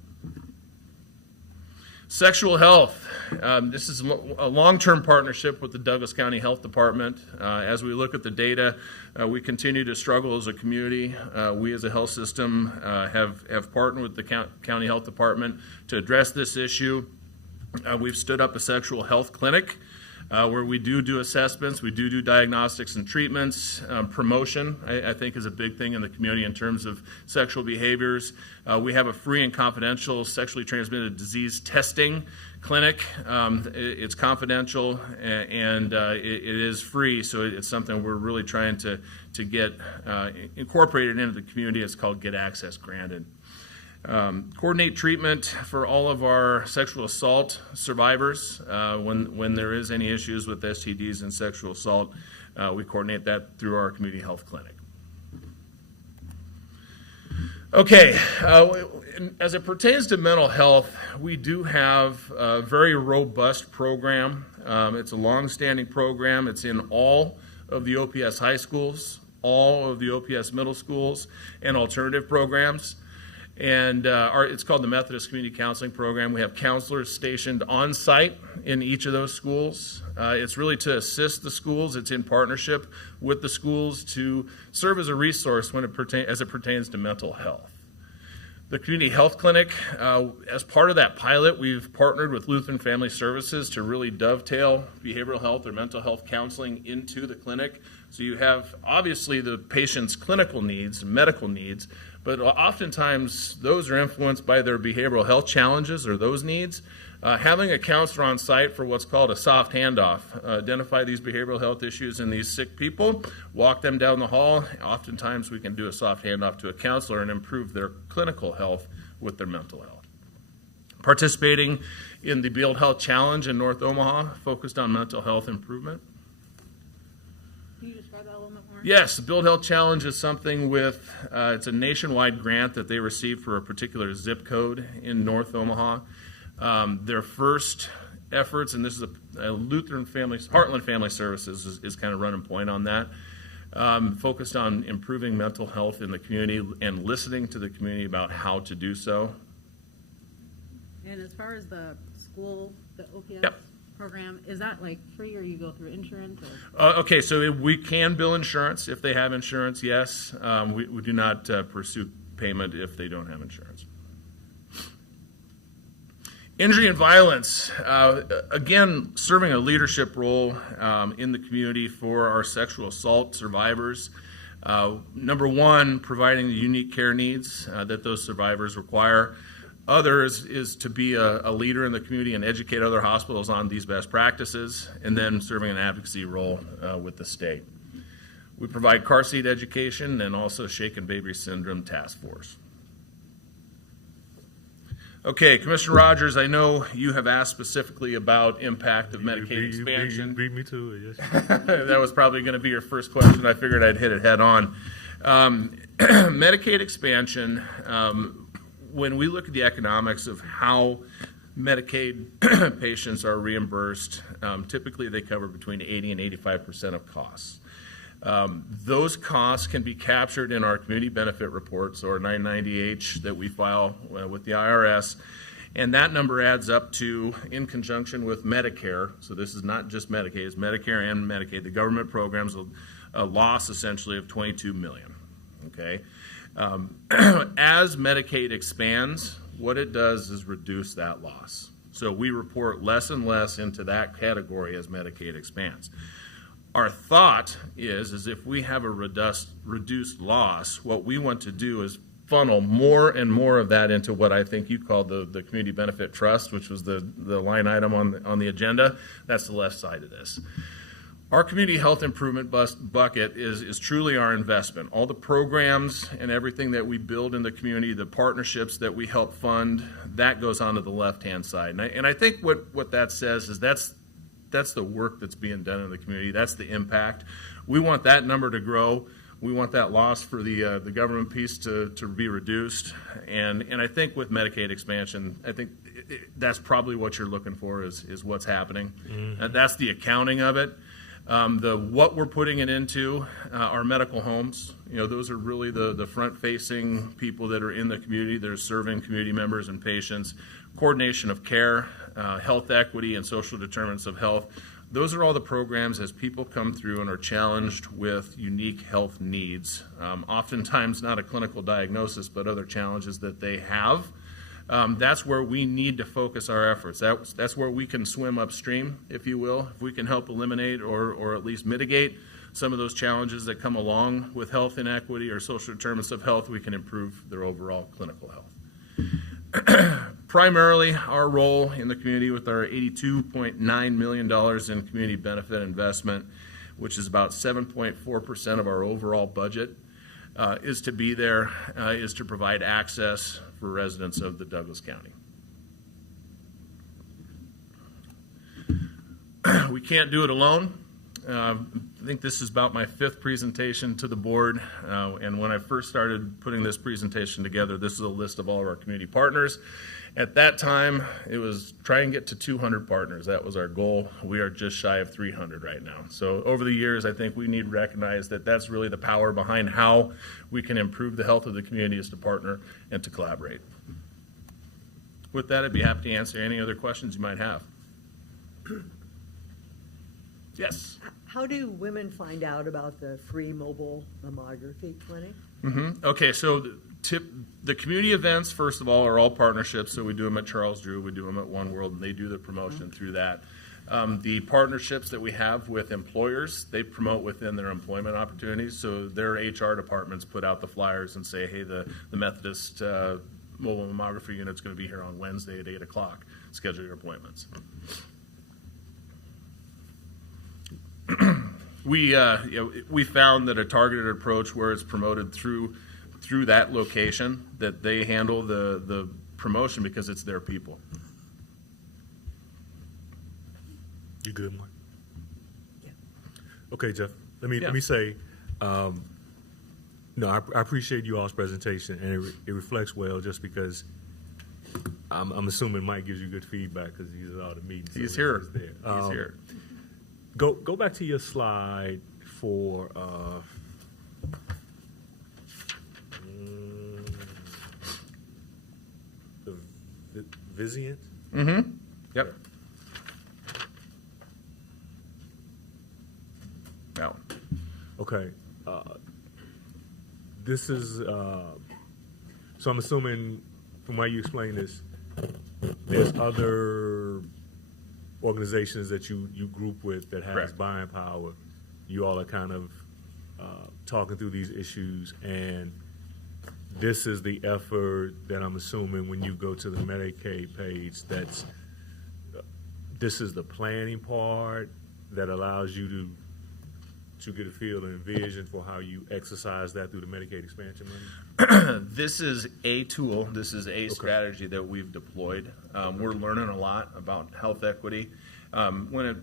Sexual health. This is a long-term partnership with the Douglas County Health Department. As we look at the data, we continue to struggle as a community. We as a health system have partnered with the County Health Department to address this issue. We've stood up a sexual health clinic where we do assessments, we do diagnostics and treatments. Promotion, I think, is a big thing in the community in terms of sexual behaviors. We have a free and confidential sexually transmitted disease testing clinic. It's confidential and it is free, so it's something we're really trying to get incorporated into the community. It's called Get Access Granted. Coordinate treatment for all of our sexual assault survivors. When there is any issues with STDs and sexual assault, we coordinate that through our community health clinic. Okay, as it pertains to mental health, we do have a very robust program. It's a long-standing program. It's in all of the OPS high schools, all of the OPS middle schools, and alternative programs. And it's called the Methodist Community Counseling Program. We have counselors stationed on site in each of those schools. It's really to assist the schools. It's in partnership with the schools to serve as a resource as it pertains to mental health. The Community Health Clinic, as part of that pilot, we've partnered with Lutheran Family Services to really dovetail behavioral health or mental health counseling into the clinic. So you have, obviously, the patient's clinical needs, medical needs, but oftentimes those are influenced by their behavioral health challenges or those needs. Having a counselor on site for what's called a soft handoff, identify these behavioral health issues in these sick people, walk them down the hall. Oftentimes we can do a soft handoff to a counselor and improve their clinical health with their mental health. Participating in the Build Health Challenge in North Omaha, focused on mental health improvement. Can you describe that a little bit more? Yes, the Build Health Challenge is something with, it's a nationwide grant that they received for a particular zip code in North Omaha. Their first efforts, and this is a Lutheran Family, Heartland Family Services is kind of running point on that, focused on improving mental health in the community and listening to the community about how to do so. And as far as the school the OPS Yep. program, is that like free or you go through insurance or? Okay, so we can bill insurance if they have insurance, yes. We do not pursue payment if they don't have insurance. Injury and violence, again, serving a leadership role in the community for our sexual assault survivors. Number one, providing the unique care needs that those survivors require. Others is to be a leader in the community and educate other hospitals on these best practices, and then serving an advocacy role with the state. We provide car seat education and also shaken baby syndrome task force. Okay, Commissioner Rogers, I know you have asked specifically about impact of Medicaid expansion. You beat me to it, yes. That was probably going to be your first question. I figured I'd hit it head on. Medicaid expansion, when we look at the economics of how Medicaid patients are reimbursed, typically they cover between 80 and 85% of costs. Those costs can be captured in our community benefit reports, or 990H, that we file with the IRS. And that number adds up to, in conjunction with Medicare, so this is not just Medicaid, it's Medicare and Medicaid, the government programs, a loss essentially of $22 million. Okay? As Medicaid expands, what it does is reduce that loss. So we report less and less into that category as Medicaid expands. Our thought is if we have a reduced loss, what we want to do is funnel more and more of that into what I think you called the Community Benefit Trust, which was the line item on the agenda. That's the left side of this. Our community health improvement bucket is truly our investment. All the programs and everything that we build in the community, the partnerships that we help fund, that goes onto the left-hand side. And I think what that says is that's the work that's being done in the community. That's the impact. We want that number to grow. We want that loss for the government piece to be reduced. And I think with Medicaid expansion, I think that's probably what you're looking for is what's happening. And that's the accounting of it. What we're putting it into are medical homes. Those are really the front-facing people that are in the community. They're serving community members and patients. Coordination of care, health equity, and social determinants of health. Those are all the programs as people come through and are challenged with unique health needs. Oftentimes not a clinical diagnosis, but other challenges that they have. That's where we need to focus our efforts. That's where we can swim upstream, if you will. If we can help eliminate or at least mitigate some of those challenges that come along with health inequity or social determinants of health, we can improve their overall clinical health. Primarily, our role in the community with our $82.9 million in community benefit investment, which is about 7.4% of our overall budget, is to be there, is to provide access for residents of the Douglas County. We can't do it alone. I think this is about my 5th presentation to the board, and when I first started putting this presentation together, this is a list of all of our community partners. At that time, it was try and get to 200 partners. That was our goal. We are just shy of 300 right now. So over the years, I think we need to recognize that that's really the power behind how we can improve the health of the community, is to partner and to collaborate. With that, I'd be happy to answer any other questions you might have. Yes. How do women find out about the free mobile mammography clinic? Okay, so the community events, first of all, are all partnerships. So we do them at Charles Drew, we do them at One World, and they do the promotion through that. The partnerships that we have with employers, they promote within their employment opportunities. So their HR departments put out the flyers and say, hey, the Methodist mobile mammography unit's going to be here on Wednesday at 8 o'clock. Schedule your appointments. We found that a targeted approach where it's promoted through that location, that they handle the promotion because it's their people. You good, Mark? Yeah. Okay, Jeff. Let me say, I appreciate you all's presentation, and it reflects well just because I'm assuming Mike gives you good feedback because he's at all the meetings. He's so here. he's there. He's here. Go back to your slide for the Vizient. Yep. that one. Okay. This is, so I'm assuming from why you explain this, there's other organizations that you group with that has Correct. buying power. You all are kind of talking through these issues, and this is the effort that I'm assuming when you go to the Medicaid page, this is the planning part that allows you to get a feel and vision for how you exercise that through the Medicaid expansion money? This is a tool. This is a strategy that we've deployed. We're learning a lot about health equity. When it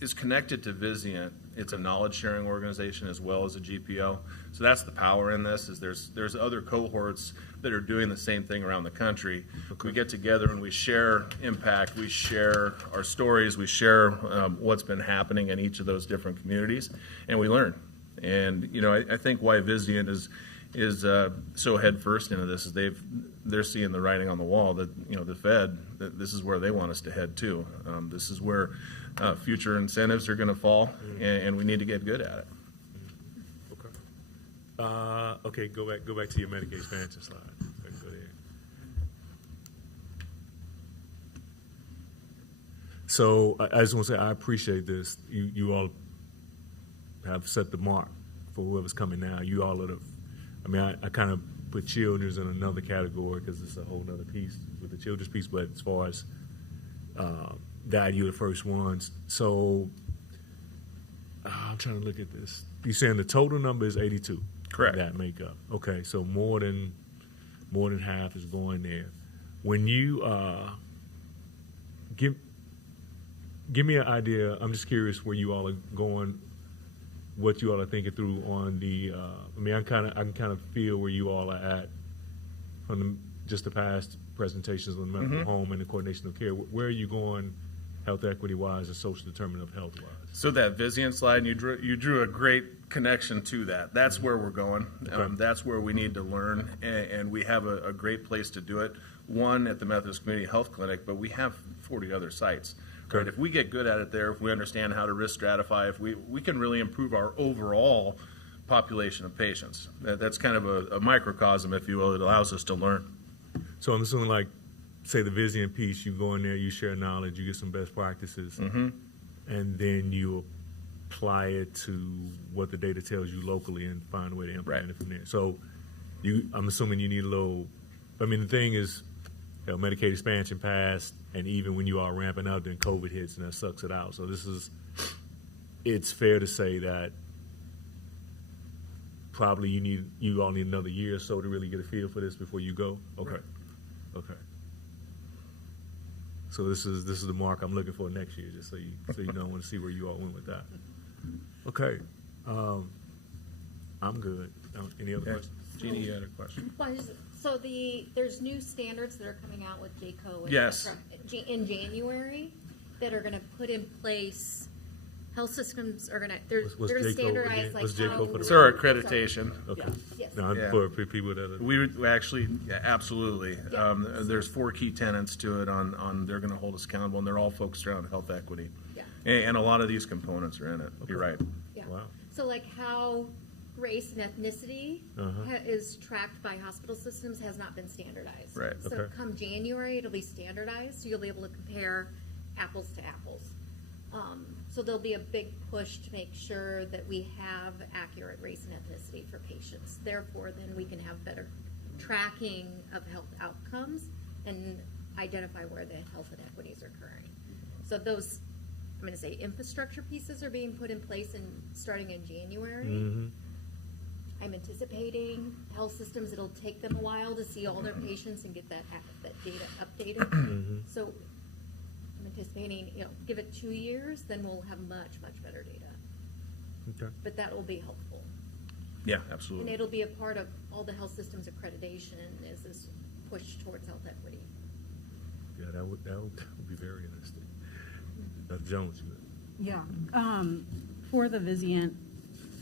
is connected to Vizient, it's a knowledge-sharing organization as well as a GPO. So that's the power in this. Is there's other cohorts that are doing the same thing around the country. We get together and we share impact. We share our stories. We share what's been happening in each of those different communities, and we learn. And I think why Vizient is so head first into this is they're seeing the writing on the wall that the Fed, that this is where they want us to head to. This is where future incentives are going to fall, and we need to get good at it. Okay. Go back to your Medicaid expansion slide. Go there. So I just want to say I appreciate this. You all have set the mark for whoever's coming now. You all are the. I mean, I kind of put children's in another category because it's a whole other piece with the children's piece. But as far as that, you're the first ones. So I'm trying to look at this. You're saying the total number is 82. Correct. That makeup. Okay, so more than half is going there. When you give me an idea. I'm just curious where you all are going, what you all are thinking through on the. I mean, I can kind of feel where you all are at from just the past presentations on the medical home and the coordination of care. Where are you going, health equity wise and social determinant of health wise? So that Vizient slide, you drew a great connection to that. That's where we're going. Okay. That's where we need to learn, and we have a great place to do it. One at the Methodist Community Health Clinic, but we have 40 other sites. Okay. Right? If we get good at it there, if we understand how to risk stratify, if we can really improve our overall population of patients. That's kind of a microcosm, if you will. It allows us to learn. So I'm assuming, like, say the Vizient piece, you go in there, you share knowledge, you get some best practices, and then you apply it to what the data tells you locally and find a way to implement it from there. So I'm assuming you need a little. I mean, the thing is, Medicaid expansion passed, and even when you are ramping up, then COVID hits and that sucks it out. So it's fair to say that probably you all need another year or so to really get a feel for this before you go. Okay. Right. Okay. So this is the mark I'm looking for next year, just so you know, I want to see where you all went with that. Okay. I'm good. Any other questions? Jeannie, you had a question? So there's new standards that are coming out with JCO Yes. in January that are going to put in place. Health systems are going to they're What's going to JCO standardize again? like What's how JCO for the- So our accreditation. Okay. Yes. No, Yeah. for people that are. We actually, absolutely. Yeah. There's 4 key tenets to it on they're going to hold us accountable, and they're all focused around health equity. Yeah. And a lot of these components are in it. You're right. Yeah. Wow. So like how race and ethnicity is tracked by hospital systems has not been standardized. Right. So Okay. come January, it'll be standardized, so you'll be able to compare apples to apples. So there'll be a big push to make sure that we have accurate race and ethnicity for patients. Therefore, then we can have better tracking of health outcomes and identify where the health inequities are occurring. So those, I'm going to say, infrastructure pieces are being put in place and starting in January. I'm anticipating health systems, it'll take them a while to see all their patients and get that data updated. So I'm anticipating, give it 2 years, then we'll have much, much better data. Okay. But that will be helpful. Yeah, And absolutely. it'll be a part of all the health systems accreditation as this push towards health equity. Yeah, that would be very interesting. Dr. Jones, Yeah. For the Vizient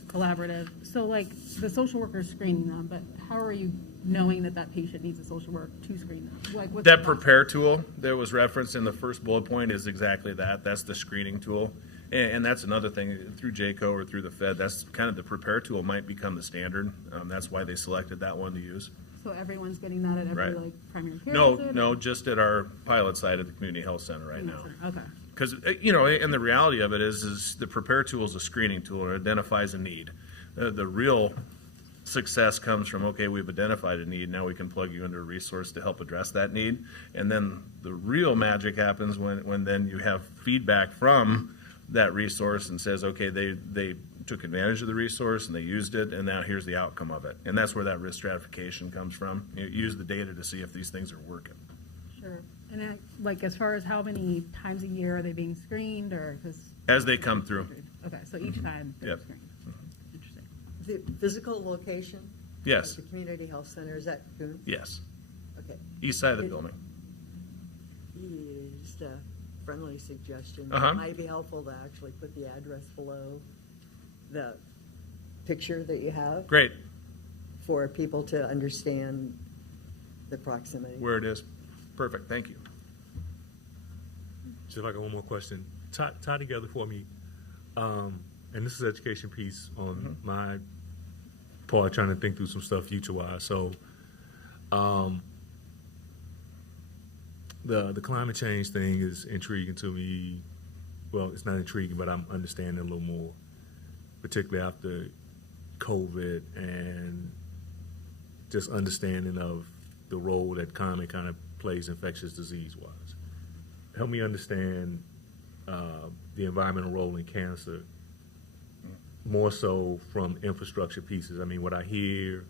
collaborative, so like the social worker is screening them, but how are you knowing that patient needs a social worker to screen them? Like what's That the process? prepare tool that was referenced in the first bullet point is exactly that. That's the screening tool. And that's another thing, through JCO or through the Fed, that's kind of the Prepare tool might become the standard. That's why they selected that one to use. So everyone's getting that at every Right. like primary care No, visit? no, just at our pilot site at the community health center right now. Okay. Because, you know, and the reality of it is the Prepare tool is a screening tool. It identifies a need. The real success comes from, okay, we've identified a need, now we can plug you into a resource to help address that need. And then the real magic happens when then you have feedback from that resource and says, okay, they took advantage of the resource and they used it, and now here's the outcome of it. And that's where that risk stratification comes from. You use the data to see if these things are working. Sure. And like as far as how many times a year are they being screened, or because? As they come through. Okay, so each time they're Yep. screened. Interesting. The physical location? Yes. of The community health center, is that Coon? Yes. Okay. East side of the It- building. Just a friendly suggestion. Uh-huh. It might be helpful to actually put the address below the picture that you have Great. for people to understand the proximity. Where it is. Perfect. Thank you. Just like one more question. Tie together for me, and this is education piece on my part, trying to think through some stuff future-wise. So, the climate change thing is intriguing to me. Well, it's not intriguing, but I'm understanding a little more, particularly after COVID and just understanding of the role that climate kind of plays infectious disease-wise. Help me understand the environmental role in cancer, more so from infrastructure pieces. I mean, what I hear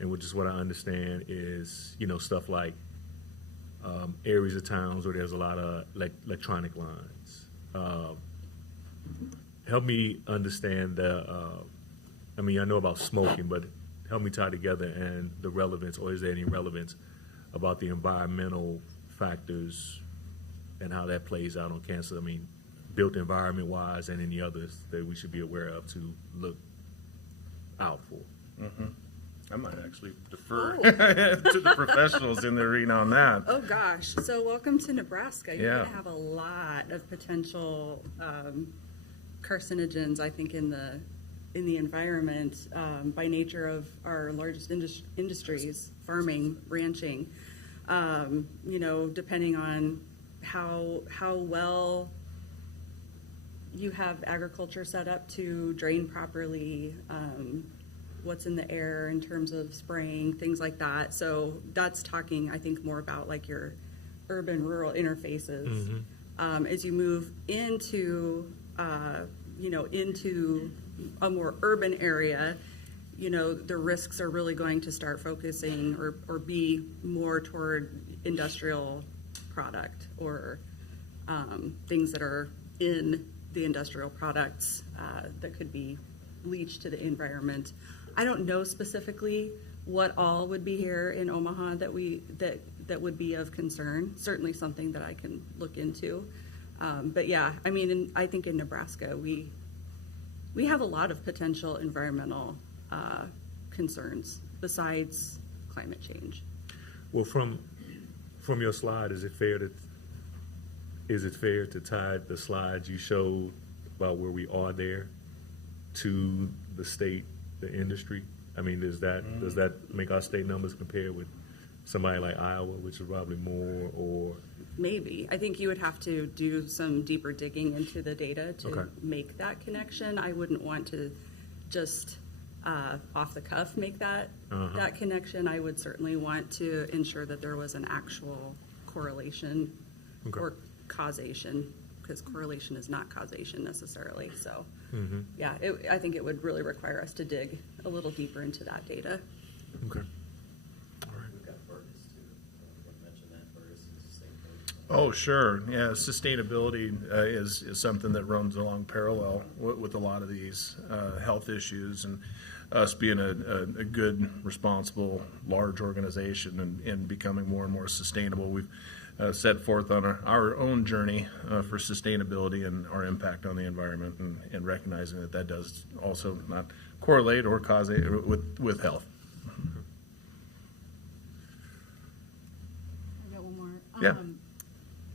and what I understand is, stuff like areas of towns where there's a lot of electronic lines. Help me understand I know about smoking, but help me tie together and the relevance, or is there any relevance about the environmental factors and how that plays out on cancer? I mean, built environment-wise and any others that we should be aware of to look out for. I might actually defer to the professionals in the arena on that. Oh gosh, so welcome to Nebraska. You're Yeah. going to have a lot of potential carcinogens, I think, in the environment by nature of our largest industries, farming, ranching. Depending on how well you have agriculture set up to drain properly, what's in the air in terms of spraying, things like that. So that's talking, I think, more about like your urban-rural interfaces. As you move into, into a more urban area, the risks are really going to start focusing or be more toward industrial product or things that are in the industrial products that could be leached to the environment. I don't know specifically what all would be here in Omaha that would be of concern. Certainly something that I can look into. But yeah, I think in Nebraska we have a lot of potential environmental concerns besides climate change. Well, from your slide, is it fair to tie the slides you showed about where we are there to the state, the industry? I mean, does that make our state numbers compare with somebody like Iowa, which is probably more, or? Maybe. I think you would have to do some deeper digging into the data to make that connection. I wouldn't want to just off the cuff make that connection. I would certainly want to ensure that there was an actual correlation or causation, because correlation is not causation necessarily. So, yeah, I think it would really require us to dig a little deeper into that data. Okay. We've got Burgess too. I mentioned that Burgess is sustainability. Oh, sure. Yeah, sustainability is something that runs along parallel with a lot of these health issues, and us being a good, responsible, large organization and becoming more and more sustainable. We've set forth on our own journey for sustainability and our impact on the environment, and recognizing that does also not correlate or cause with health. I got one more. Yeah.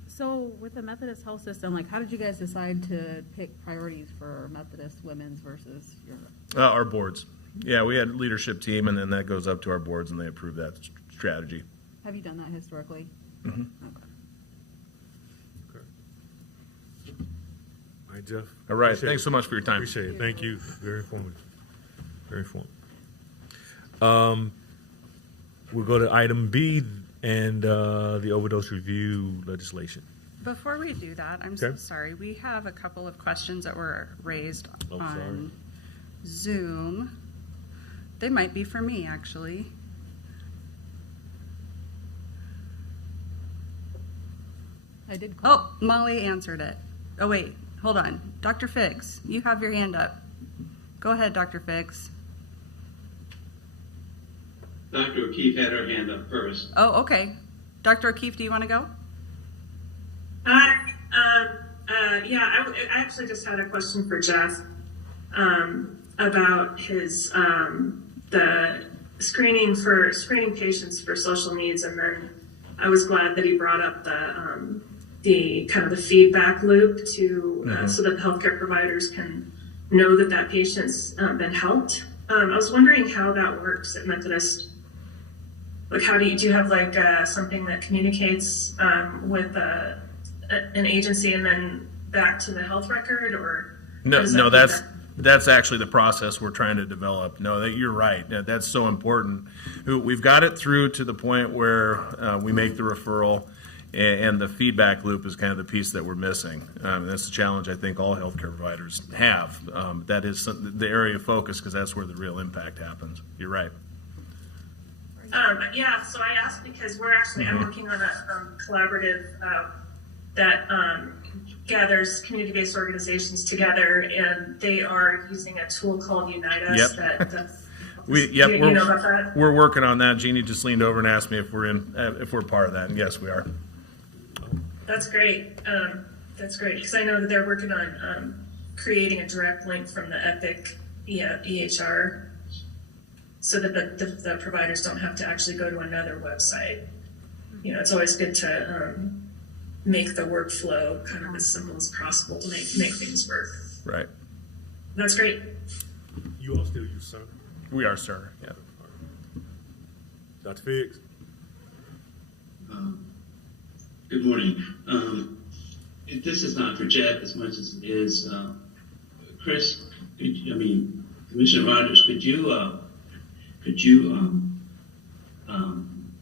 So with the Methodist Health System, like, how did you guys decide to pick priorities for Methodist women's versus your? Our boards. Yeah, we had a leadership team, and then that goes up to our boards, and they approve that strategy. Have you done that historically? Mhm. Okay. All right, Jeff. All right, Appreciate thanks it. so much for your time. Appreciate it. Thank you. Very informative. Very informative. We'll go to item B and the overdose review legislation. Before we do that, I'm so Okay. sorry. We have a couple of questions that were raised Oh, sorry. on Zoom. They might be for me, actually. I did call. Oh, Molly answered it. Oh, wait, hold on. Dr. Figgs, you have your hand up. Go ahead, Dr. Figgs. Dr. O'Keefe had her hand up first. Oh, okay. Dr. O'Keefe, do you want to go? Hi. I actually just had a question for Jeff about his the screening patients for social needs, and then I was glad that he brought up the kind of the feedback loop to so that the healthcare providers can know that that patient's been helped. I was wondering how that works at Methodist. Like, how do you have like something that communicates with an agency and then back to the health record, or No, how does that no, feedback? that's actually the process we're trying to develop. No, you're right. That's so important. We've got it through to the point where we make the referral, and the feedback loop is kind of the piece that we're missing. That's the challenge I think all healthcare providers have. That is the area of focus, because that's where the real impact happens. You're right. Yeah, so I asked because we're actually, I'm working on a collaborative that gathers community-based organizations together, and they are using a tool called Unite Us. Yep. You know about that? We're working on that. Jeannie just leaned over and asked me if we're part of that, and yes, we are. That's great. That's great, because I know that they're working on creating a direct link from the Epic EHR, so that the providers don't have to actually go to another website. You know, it's always good to make the workflow kind of as simple as possible to make things work. Right. That's great. You all still use Cerner? We are, sir. Yeah. Dr. Figgs? Good morning. This is not for Jeff as much as it is Chris. Commissioner Rogers, could you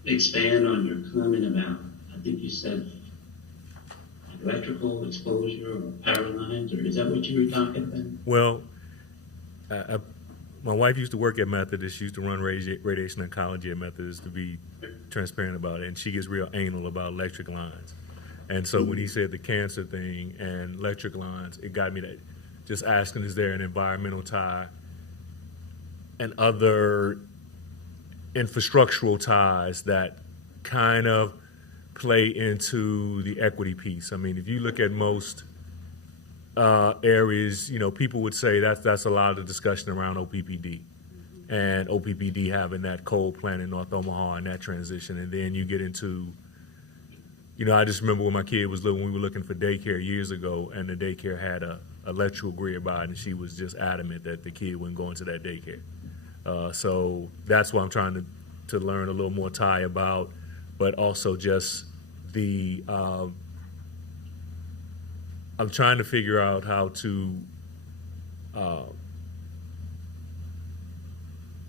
expand on your comment about, I think you said electrical exposure or power lines, or is that what you were talking about? Well, my wife used to work at Methodist. She used to run radiation oncology at Methodist, to be transparent about it, and she gets real anal about electric lines. And so when he said the cancer thing and electric lines, it got me to just asking, is there an environmental tie and other infrastructural ties that kind of play into the equity piece? I mean, if you look at most areas, people would say that's a lot of the discussion around OPPD and OPPD having that coal plant in North Omaha and that transition. And then you get into, I just remember when my kid was little, when we were looking for daycare years ago, and the daycare had a electrical grid by it, and she was just adamant that the kid wouldn't go into that daycare. So that's what I'm trying to learn a little more tie about, but also just the, I'm trying to figure out how to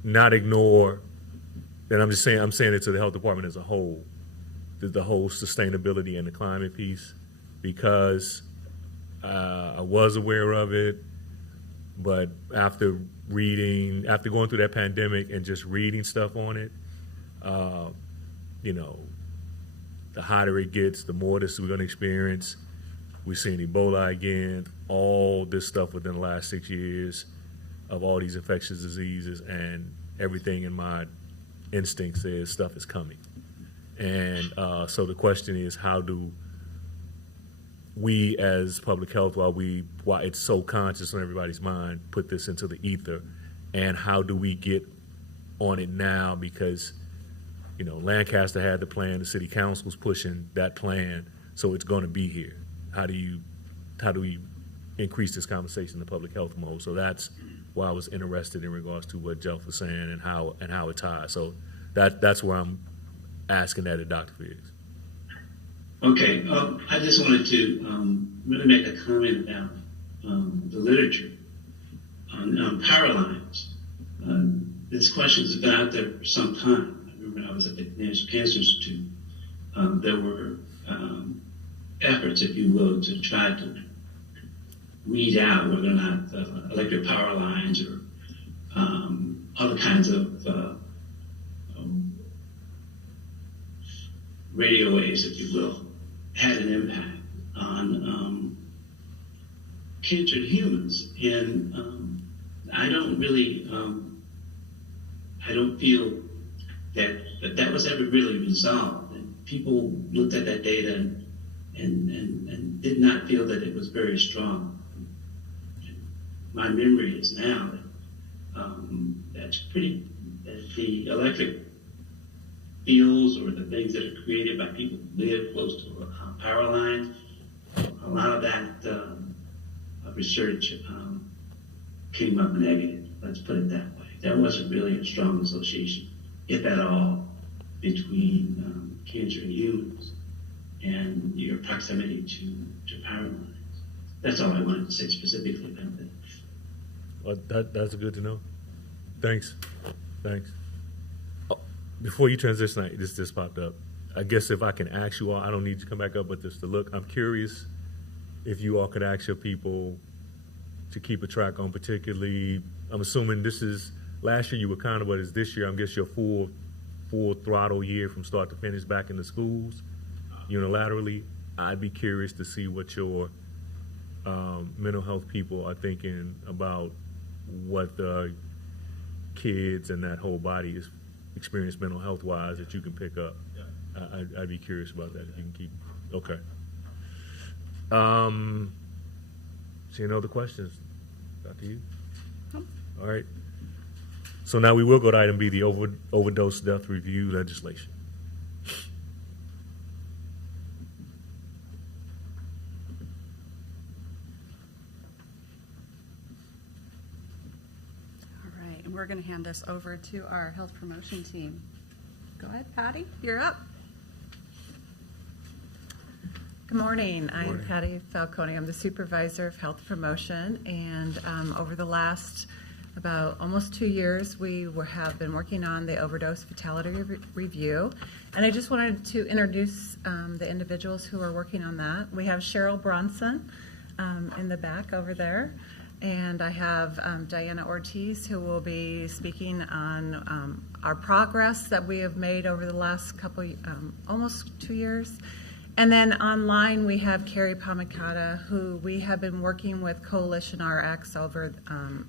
not ignore, and I'm saying it to the health department as a whole, the whole sustainability and the climate piece, because I was aware of it, but after going through that pandemic and just reading stuff on it, the hotter it gets, the more this we're going to experience. We've seen Ebola again, all this stuff within the last 6 years of all these infectious diseases, and everything in my instinct says stuff is coming. And so the question is, how do we as public health, while it's so conscious on everybody's mind, put this into the ether, and how do we get on it now? Because, Lancaster had the plan, the city council's pushing that plan, so it's going to be here. how do we increase this conversation in the public health mode? So that's why I was interested in regards to what Jeff was saying and how it ties. So that's where I'm asking that of Dr. Figs. Okay, I just wanted to really make a comment about the literature on power lines. This question's been out there for some time. I remember when I was at the National Cancer Institute, there were efforts, if you will, to try to weed out whether or not electric power lines or other kinds of radio waves, if you will, had an impact on cancer in humans. And I don't really, I don't feel that was ever really resolved. And people looked at that data and did not feel that it was very strong. My memory is now that the electric fields or the things that are created by people who live close to a power line, a lot of that research came up negative. Let's put it that way. There wasn't really a strong association, if at all, between cancer in humans and your proximity to power lines. That's all I wanted to say specifically about that. Well, that's good to know. Thanks. Oh, before you transition, this just popped up. I guess if I can ask you all, I don't need you to come back up, but just to look, I'm curious if you all could ask your people to keep a track on particularly, I'm assuming this is, last year you were kind of, but is this year, I guess your full throttle year from start to finish back in the schools unilaterally. I'd be curious to see what your mental health people are thinking about what the kids and that whole body is experience mental health wise that you can pick up. Yeah. I'd be curious about that if you can keep. Okay. Seeing other questions, Dr. Hughes? All right. So now we will go to item B, the overdose death review legislation. All right, and we're going to hand this over to our health promotion team. Go ahead, Patty, you're up. Good morning. I'm Patty Falcone. I'm the Supervisor of Health Promotion, and over the last about almost 2 years, we have been working on the overdose fatality review. And I just wanted to introduce the individuals who are working on that. We have Cheryl Bronson in the back over there, and I have Diana Ortiz, who will be speaking on our progress that we have made over the last couple, almost 2 years. And then online, we have Carrie Pamikata, who we have been working with Coalition RX over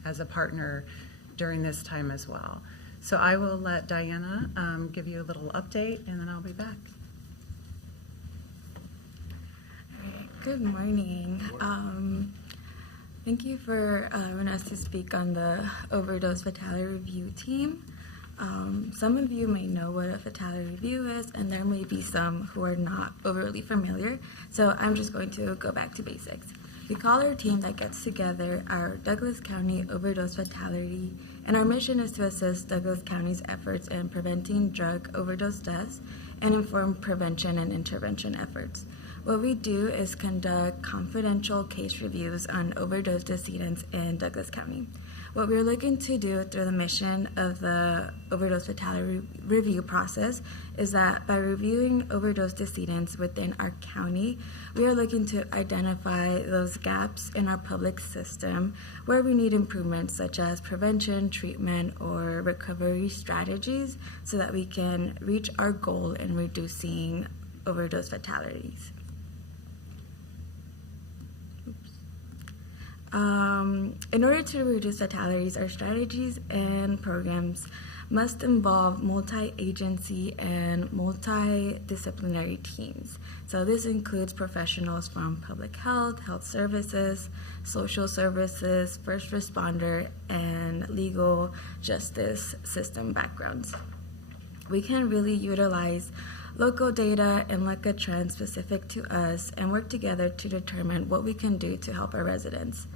as a partner during this time as well. So I will let Diana give you a little update, and then I'll be back. All right. Good morning. Thank you for allowing us to speak on the overdose fatality review team. Some of you may know what a fatality review is, and there may be some who are not overly familiar, so I'm just going to go back to basics. We call our team that gets together our Douglas County Overdose Fatality, and our mission is to assist Douglas County's efforts in preventing drug overdose deaths and inform prevention and intervention efforts. What we do is conduct confidential case reviews on overdose decedents in Douglas County. What we're looking to do through the mission of the overdose fatality review process is that by reviewing overdose decedents within our county, we are looking to identify those gaps in our public system where we need improvements such as prevention, treatment, or recovery strategies so that we can reach our goal in reducing overdose fatalities. In order to reduce fatalities, our strategies and programs must involve multi-agency and multidisciplinary teams. So this includes professionals from public health, health services, social services, first responder, and legal justice system backgrounds. We can really utilize local data and look at trends specific to us and work together to determine what we can do to help our residents.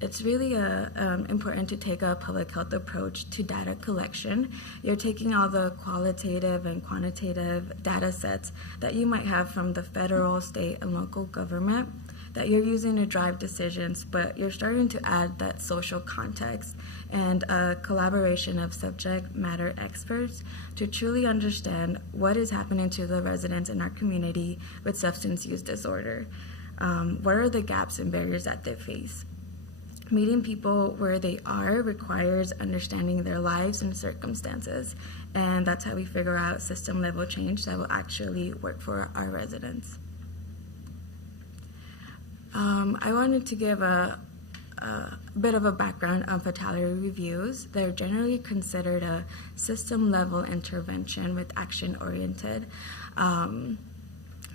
It's really important to take a public health approach to data collection. You're taking all the qualitative and quantitative data sets that you might have from the federal, state, and local government that you're using to drive decisions, but you're starting to add that social context and a collaboration of subject matter experts to truly understand what is happening to the residents in our community with substance use disorder. What are the gaps and barriers that they face? Meeting people where they are requires understanding their lives and circumstances, and that's how we figure out system-level change that will actually work for our residents. I wanted to give a bit of a background on fatality reviews. They're generally considered a system-level intervention with action-oriented.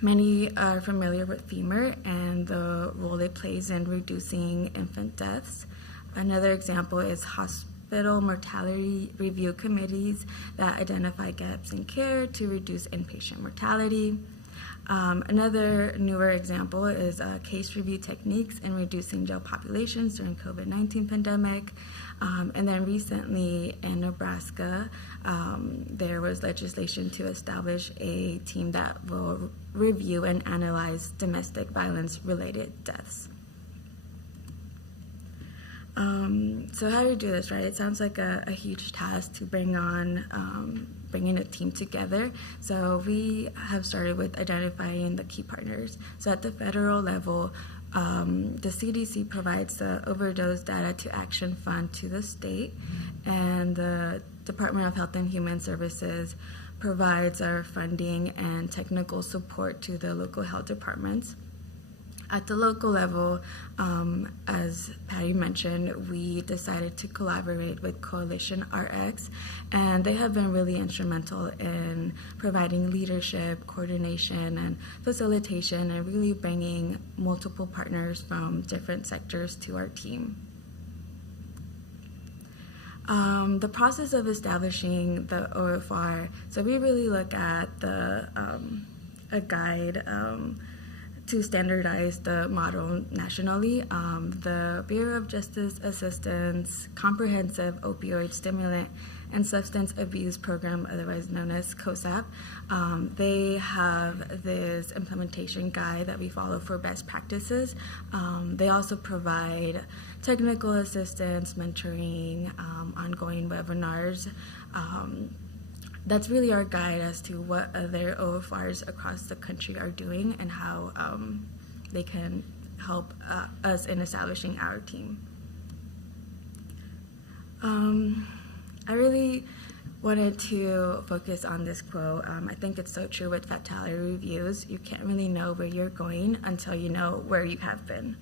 Many are familiar with FEMUR and the role it plays in reducing infant deaths. Another example is hospital mortality review committees that identify gaps in care to reduce inpatient mortality. Another newer example is case review techniques in reducing jail populations during COVID-19 pandemic. And then recently in Nebraska, there was legislation to establish a team that will review and analyze domestic violence related deaths. So how do you do this, right? It sounds like a huge task to bringing a team together. So we have started with identifying the key partners. So at the federal level, the CDC provides the Overdose Data to Action Fund to the state, and the Department of Health and Human Services provides our funding and technical support to the local health departments. At the local level, as Patty mentioned, we decided to collaborate with Coalition RX, and they have been really instrumental in providing leadership, coordination, and facilitation, and really bringing multiple partners from different sectors to our team. The process of establishing the OFR, so we really look at a guide to standardize the model nationally. The Bureau of Justice Assistance Comprehensive Opioid Stimulant and Substance Abuse Program, otherwise known as COSAP, they have this implementation guide that we follow for best practices. They also provide technical assistance, mentoring, ongoing webinars. That's really our guide as to what other OFRs across the country are doing and how they can help us in establishing our team. I really wanted to focus on this quote. I think it's so true with fatality reviews. You can't really know where you're going until you know where you have been.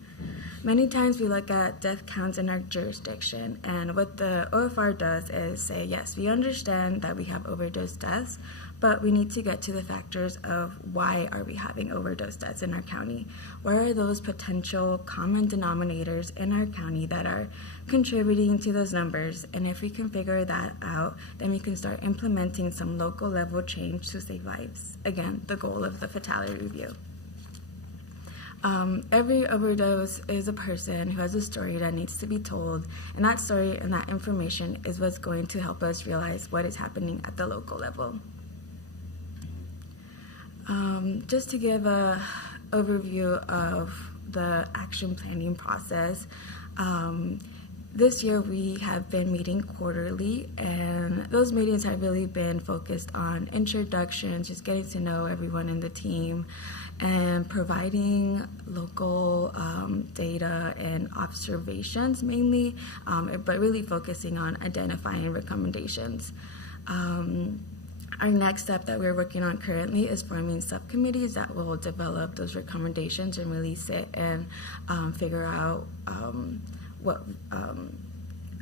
Many times we look at death counts in our jurisdiction, and what the OFR does is say, yes, we understand that we have overdose deaths, but we need to get to the factors of why are we having overdose deaths in our county? What are those potential common denominators in our county that are contributing to those numbers? And if we can figure that out, then we can start implementing some local level change to save lives. Again, the goal of the fatality review. Every overdose is a person who has a story that needs to be told, and that story and that information is what's going to help us realize what is happening at the local level. Just to give an overview of the action planning process, this year we have been meeting quarterly, and those meetings have really been focused on introductions, just getting to know everyone in the team, and providing local data and observations mainly, but really focusing on identifying recommendations. Our next step that we're working on currently is forming subcommittees that will develop those recommendations and really sit and figure out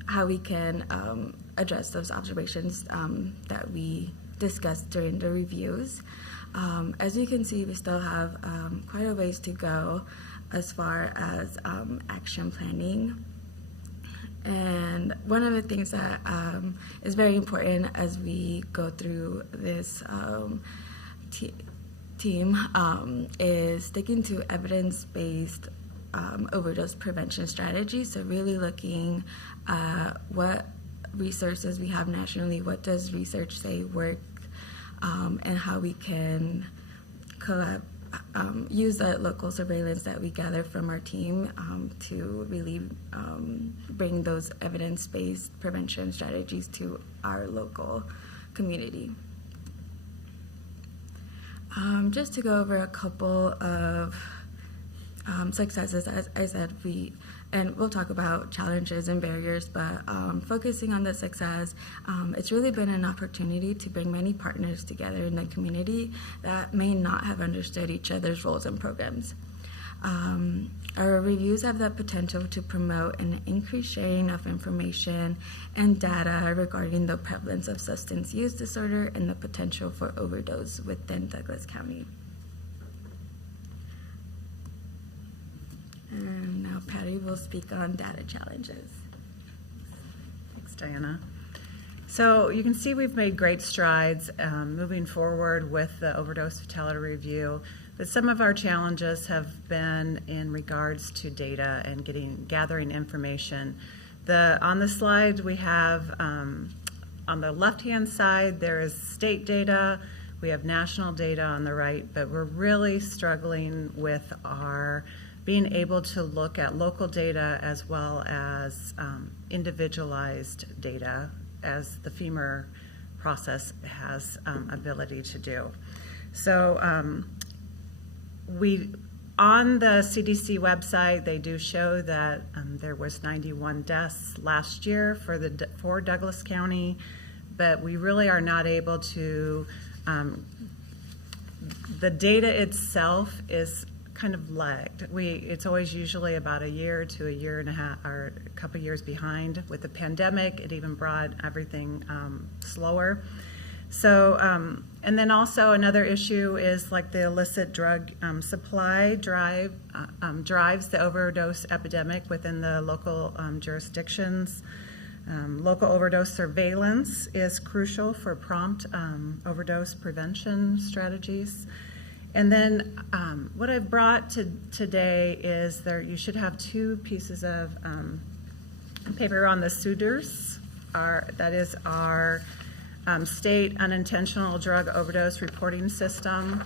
how we can address those observations that we discussed during the reviews. As you can see, we still have quite a ways to go as far as action planning. And one of the things that is very important as we go through this team is sticking to evidence-based overdose prevention strategies. So really looking at what resources we have nationally, what does research say work, and how we can use the local surveillance that we gather from our team to really bring those evidence-based prevention strategies to our local community. Just to go over a couple of successes, as I said, and we'll talk about challenges and barriers, but focusing on the success, it's really been an opportunity to bring many partners together in the community that may not have understood each other's roles and programs. Our reviews have the potential to promote an increased sharing of information and data regarding the prevalence of substance use disorder and the potential for overdose within Douglas County. And now Patty will speak on data challenges. Thanks, Diana. So you can see we've made great strides moving forward with the overdose fatality review, but some of our challenges have been in regards to data and gathering information. On the slide we have, on the left-hand side, there is state data. We have national data on the right, but we're really struggling with our being able to look at local data as well as individualized data, as the FEMR process has ability to do. So on the CDC website, they do show that there was 91 deaths last year for Douglas County, but we really are not able to, the data itself is kind of lagged. It's always usually about a year to a year and a half, or a couple years behind. With the pandemic, it even brought everything slower. So, and then also another issue is like the illicit drug supply drives the overdose epidemic within the local jurisdictions. Local overdose surveillance is crucial for prompt overdose prevention strategies. And then what I've brought today is you should have two pieces of paper on the SUDRS. That is our state unintentional drug overdose reporting system.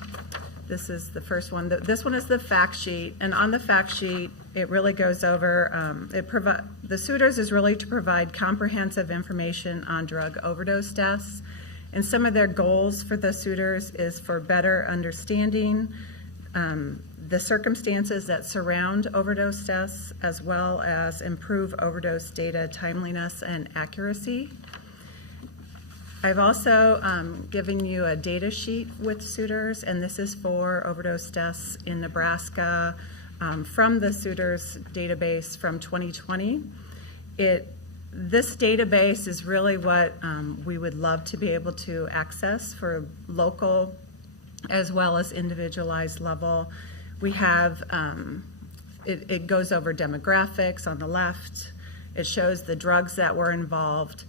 This is the first one. This one is the fact sheet, and on the fact sheet, it really goes over, the SUDRS is really to provide comprehensive information on drug overdose deaths. And some of their goals for the SUDRS is for better understanding the circumstances that surround overdose deaths, as well as improve overdose data timeliness and accuracy. I've also given you a data sheet with SUDRS, and this is for overdose deaths in Nebraska from the SUDRS database from 2020. This database is really what we would love to be able to access for local as well as individualized level. We have, it goes over demographics on the left. It shows the drugs that were involved.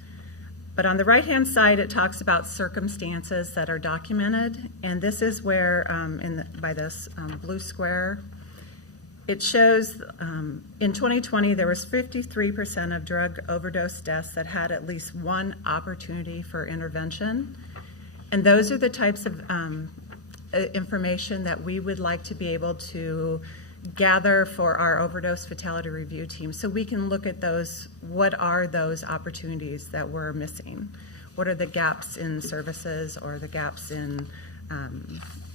But on the right-hand side, it talks about circumstances that are documented. And this is where, by this blue square, it shows in 2020 there was 53% of drug overdose deaths that had at least one opportunity for intervention. And those are the types of information that we would like to be able to gather for our overdose fatality review team, so we can look at those. What are those opportunities that we're missing? What are the gaps in services or the gaps in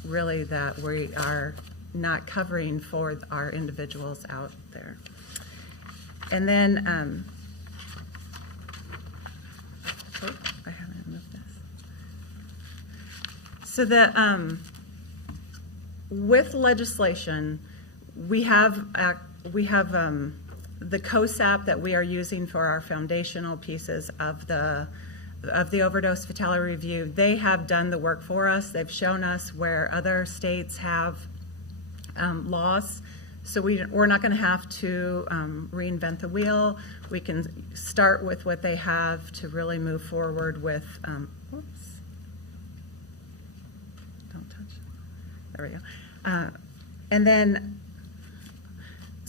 really that we are not covering for our individuals out there? And then, I haven't moved this. So that with legislation, we have the COSAP that we are using for our foundational pieces of the overdose fatality review. They have done the work for us. They've shown us where other states have laws. So we're not going to have to reinvent the wheel. We can start with what they have to really move forward with. Don't touch. There we go. And then,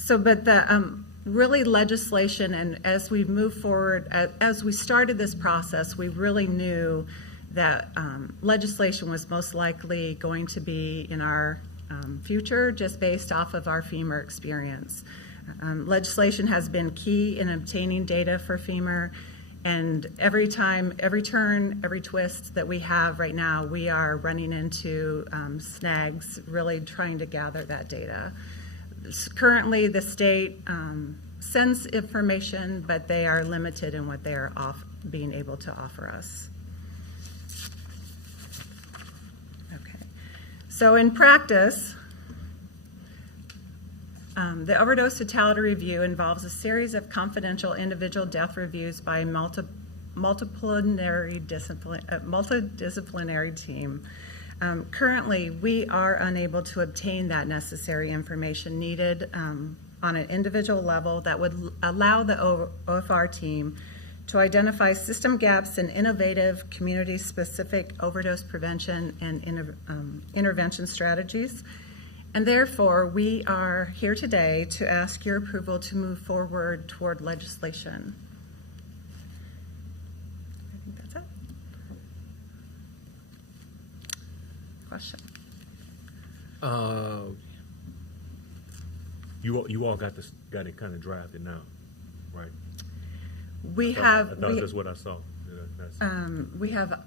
but the really legislation, and as we move forward, as we started this process, we really knew that legislation was most likely going to be in our future, just based off of our FEMR experience. Legislation has been key in obtaining data for FEMR, and every time, every turn, every twist that we have right now, we are running into snags, really trying to gather that data. Currently, the state sends information, but they are limited in what they are being able to offer us. Okay. So in practice, the overdose fatality review involves a series of confidential individual death reviews by a multidisciplinary team. Currently, we are unable to obtain that necessary information needed on an individual level that would allow the OFR team to identify system gaps in innovative, community-specific overdose prevention and intervention strategies. And therefore, we are here today to ask your approval to move forward toward legislation. I think that's it. Question? You all got it kind of drafted now, right? We I have. thought that's what I saw. Yeah, We have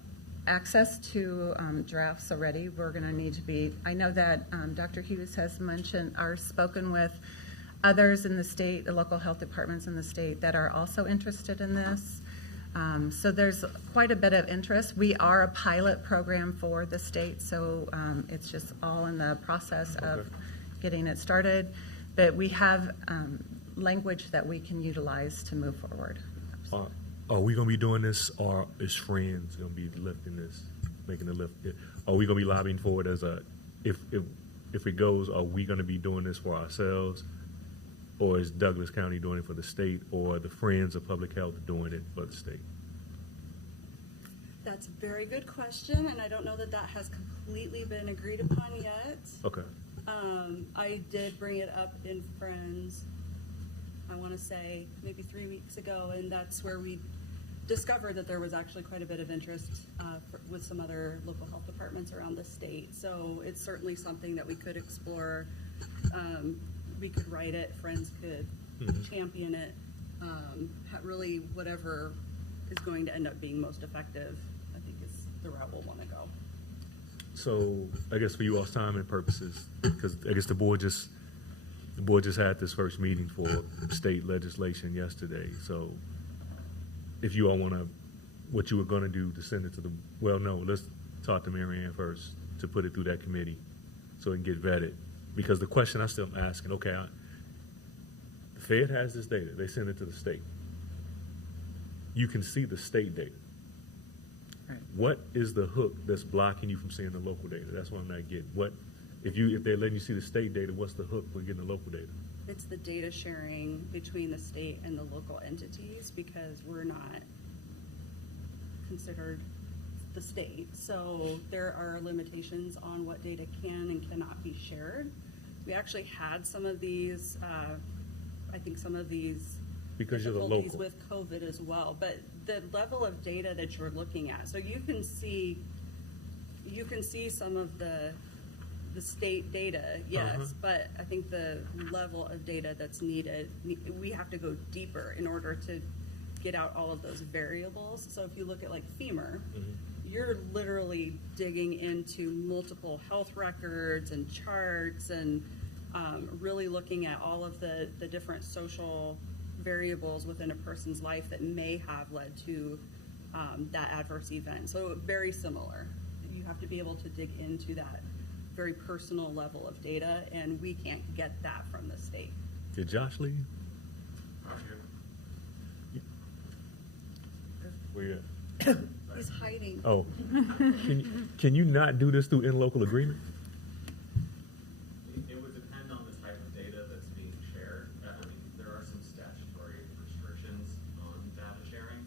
access to drafts already. We're going to need to be. I know that Dr. Hughes has mentioned or spoken with others in the state, the local health departments in the state that are also interested in this. So there's quite a bit of interest. We are a pilot program for the state, so it's just all in the process of getting it started. But we have language that we can utilize to move forward. Are we going to be doing this, or is Friends going to be lifting this, making the lift? Are we going to be lobbying for it as if it goes, are we going to be doing this for ourselves, or is Douglas County doing it for the state, or the Friends of Public Health doing it for the state? That's a very good question, and I don't know that that has completely been agreed upon yet. Okay. I did bring it up in Friends, I want to say maybe 3 weeks ago, and that's where we discovered that there was actually quite a bit of interest with some other local health departments around the state. So it's certainly something that we could explore. We could write it, Friends could champion it, really whatever is going to end up being most effective, I think is the route we'll want to go. So I guess for you all's time and purposes, because I guess the board just had this first meeting for state legislation yesterday. So if you all want to, what you were going to do to send it to let's talk to Mary Ann first to put it through that committee so it can get vetted. Because the question I still am asking, the Fed has this data. They send it to the state. You can see the state data. Right. What is the hook that's blocking you from seeing the local data? That's what I'm not getting. If they're letting you see the state data, what's the hook for getting the local data? It's the data sharing between the state and the local entities, because we're not considered the state. So there are limitations on what data can and cannot be shared. We actually had some of these, I think some of these because you're the difficulties local with COVID as well. But the level of data that you're looking at, so you can see some of the state data, yes, but I think the level of data that's needed, we have to go deeper in order to get out all of those variables. So if you look at like FEMR, you're literally digging into multiple health records and charts and really looking at all of the different social variables within a person's life that may have led to that adverse event. So very similar. You have to be able to dig into that very personal level of data, and we can't get that from the state. Did Josh leave? Where you at? He's hiding. Oh, can you not do this through interlocal agreement? It would depend on the type of data that's being shared. I mean, there are some statutory restrictions on data sharing,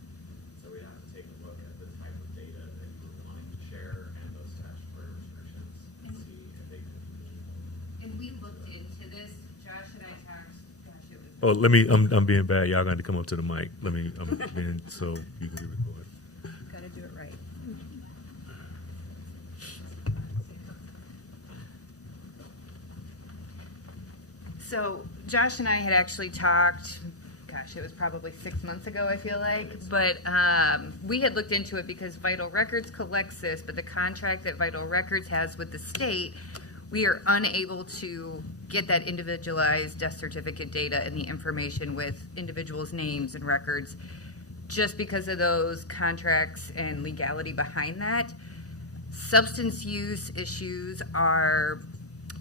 so we'd have to take a look at the type of data that you were wanting to share and those statutory restrictions and see if they could Oh, let me, I'm being bad. Y'all got to come up to the mic. I'm being, so you can be recorded. Got to do it right. So Josh and I had actually talked, gosh, it was probably 6 months ago, I feel like, but we had looked into it because Vital Records collects this, but the contract that Vital Records has with the state, we are unable to get that individualized death certificate data and the information with individuals' names and records just because of those contracts and legality behind that. Substance use issues are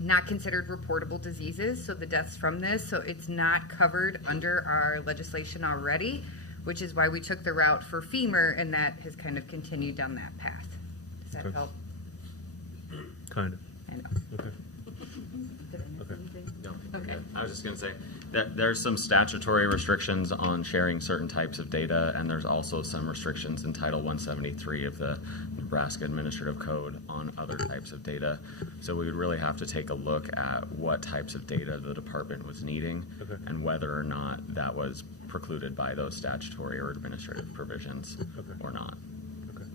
not considered reportable diseases, so the deaths from this, so it's not covered under our legislation already, which is why we took the route for FEMR, and that has kind of continued down that path. Does that Okay. help? Kind of. I know. Okay. No. Okay. I was just going to say that there's some statutory restrictions on sharing certain types of data, and there's also some restrictions in Title 173 of the Nebraska Administrative Code on other types of data. So we would really have to take a look at what types of data the department was needing and whether or not that was precluded by those statutory or administrative provisions or not,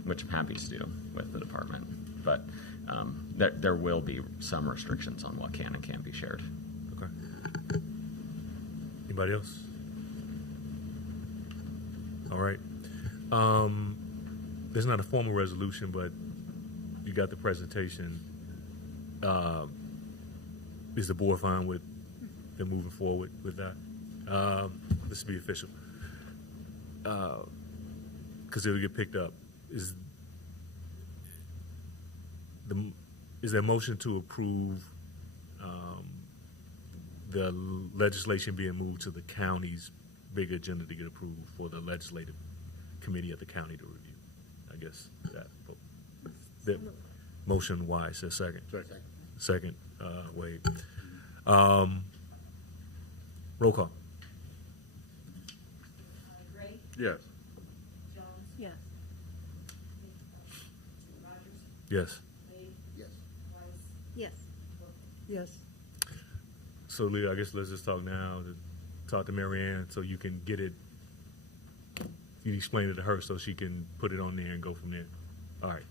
which I'm happy to do with the department. But there will be some restrictions on what can and can't be shared. Okay. Anybody else? All right. There's not a formal resolution, but you got the presentation. Is the board fine with them moving forward with that? This will be official. Because it will get picked up. Is there a motion to approve the legislation being moved to the county's big agenda to get approved for the legislative committee of the county to review? I guess that motion Y says second. Second, Wade. Roll call. Gray, Yes. Jones, Yes. Rogers, Yes. Wade, Yes. Weiss, Yes. Yes. So, Leah, I guess let's just talk now. Talk to Mary Ann so you can get it. You explain it to her so she can put it on there and go from there. All right.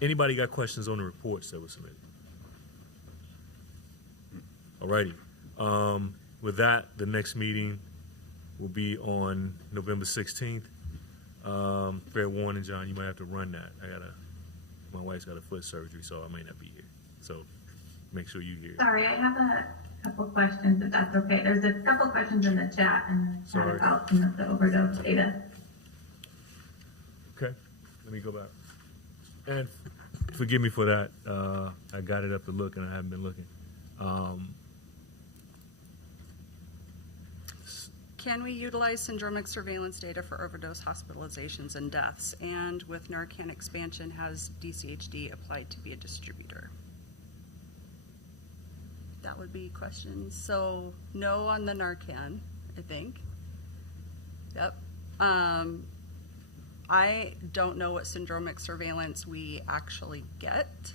Anybody got questions on the reports that were submitted? All righty. With that, the next meeting will be on November 16th. Fair warning, John, you might have to run that. My wife's got a foot surgery, so I might not be here. So make sure you're here. Sorry, I have a couple questions, if that's okay. There's a couple questions in the chat about some of the overdose data. Okay, let me go back. And forgive me for that. I got it up to look, and I haven't been looking. Can we utilize syndromic surveillance data for overdose hospitalizations and deaths? And with Narcan expansion, has DCHD applied to be a distributor? That would be questions. So no on the Narcan, I think. Yep. I don't know what syndromic surveillance we actually get.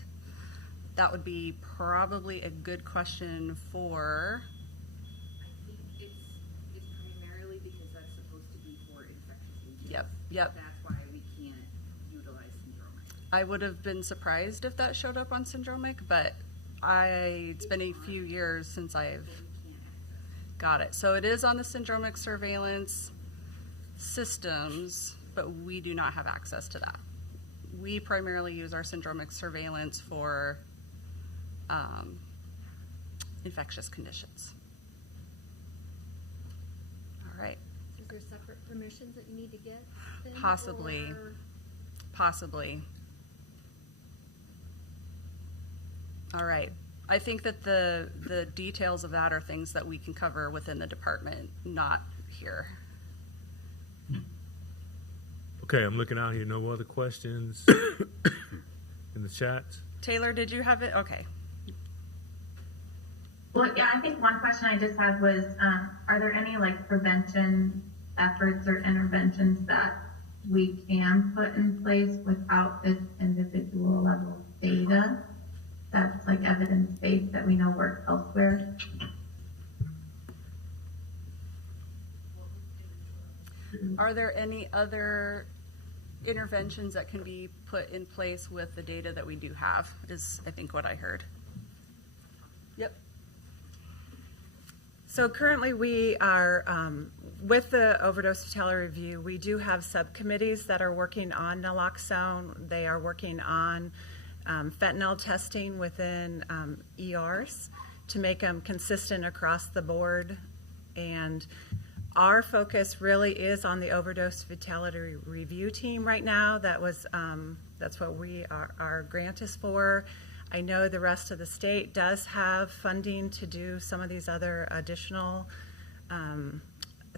That would be probably a good question for... It's primarily because that's supposed to be for infectious disease. Yep. That's why we can't utilize syndromic. I would have been surprised if that showed up on syndromic, but it's been a few years since I've got it. So it is on the syndromic surveillance systems, but we do not have access to that. We primarily use our syndromic surveillance for infectious conditions. All right. Is there separate permissions that you need to get? then, Possibly. or- Possibly. All right. I think that the details of that are things that we can cover within the department, not here. Okay, I'm looking out here. No other questions in the chat? Taylor, did you have it? Okay. Well, yeah, I think one question I just had was, are there any prevention efforts or interventions that we can put in place without this individual level data? that's like evidence-based that we know works elsewhere? Are there any other interventions that can be put in place with the data that we do have, is I think what I heard. Yep. So currently we are, with the overdose fatality review, we do have subcommittees that are working on naloxone. They are working on fentanyl testing within ERs to make them consistent across the board. And our focus really is on the overdose fatality review team right now. That's what our grant is for. I know the rest of the state does have funding to do some of these other additional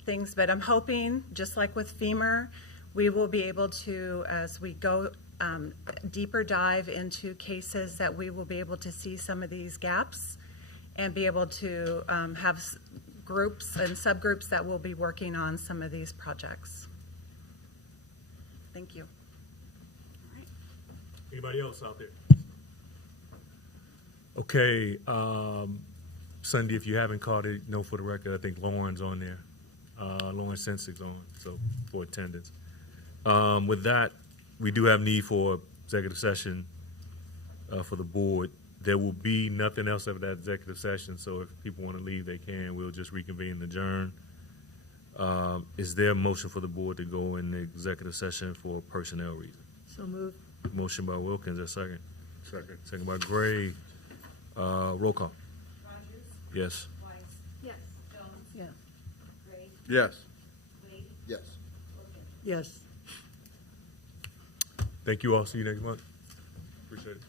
things, but I'm hoping, just like with FEMR, we will be able to, as we go deeper dive into cases, that we will be able to see some of these gaps and be able to have groups and subgroups that will be working on some of these projects. Thank you. Anybody else out there? Okay, Sunday, if you haven't caught it, know for the record, I think Lauren's on there. Lauren Sensig's on, so for attendance. With that, we do have need for executive session for the board. There will be nothing else after that executive session, so if people want to leave, they can. We'll just reconvene and adjourn. Is there a motion for the board to go in the executive session for personnel reasons? So moved. Motion by Wilkins, a second. Second. Second by Gray. Roll call. Rogers? Yes. Weiss? Yes. Jones? Yes. Gray? Yes. Wade? Yes. Wilkins? Yes. Thank you all. See you next month. Appreciate it.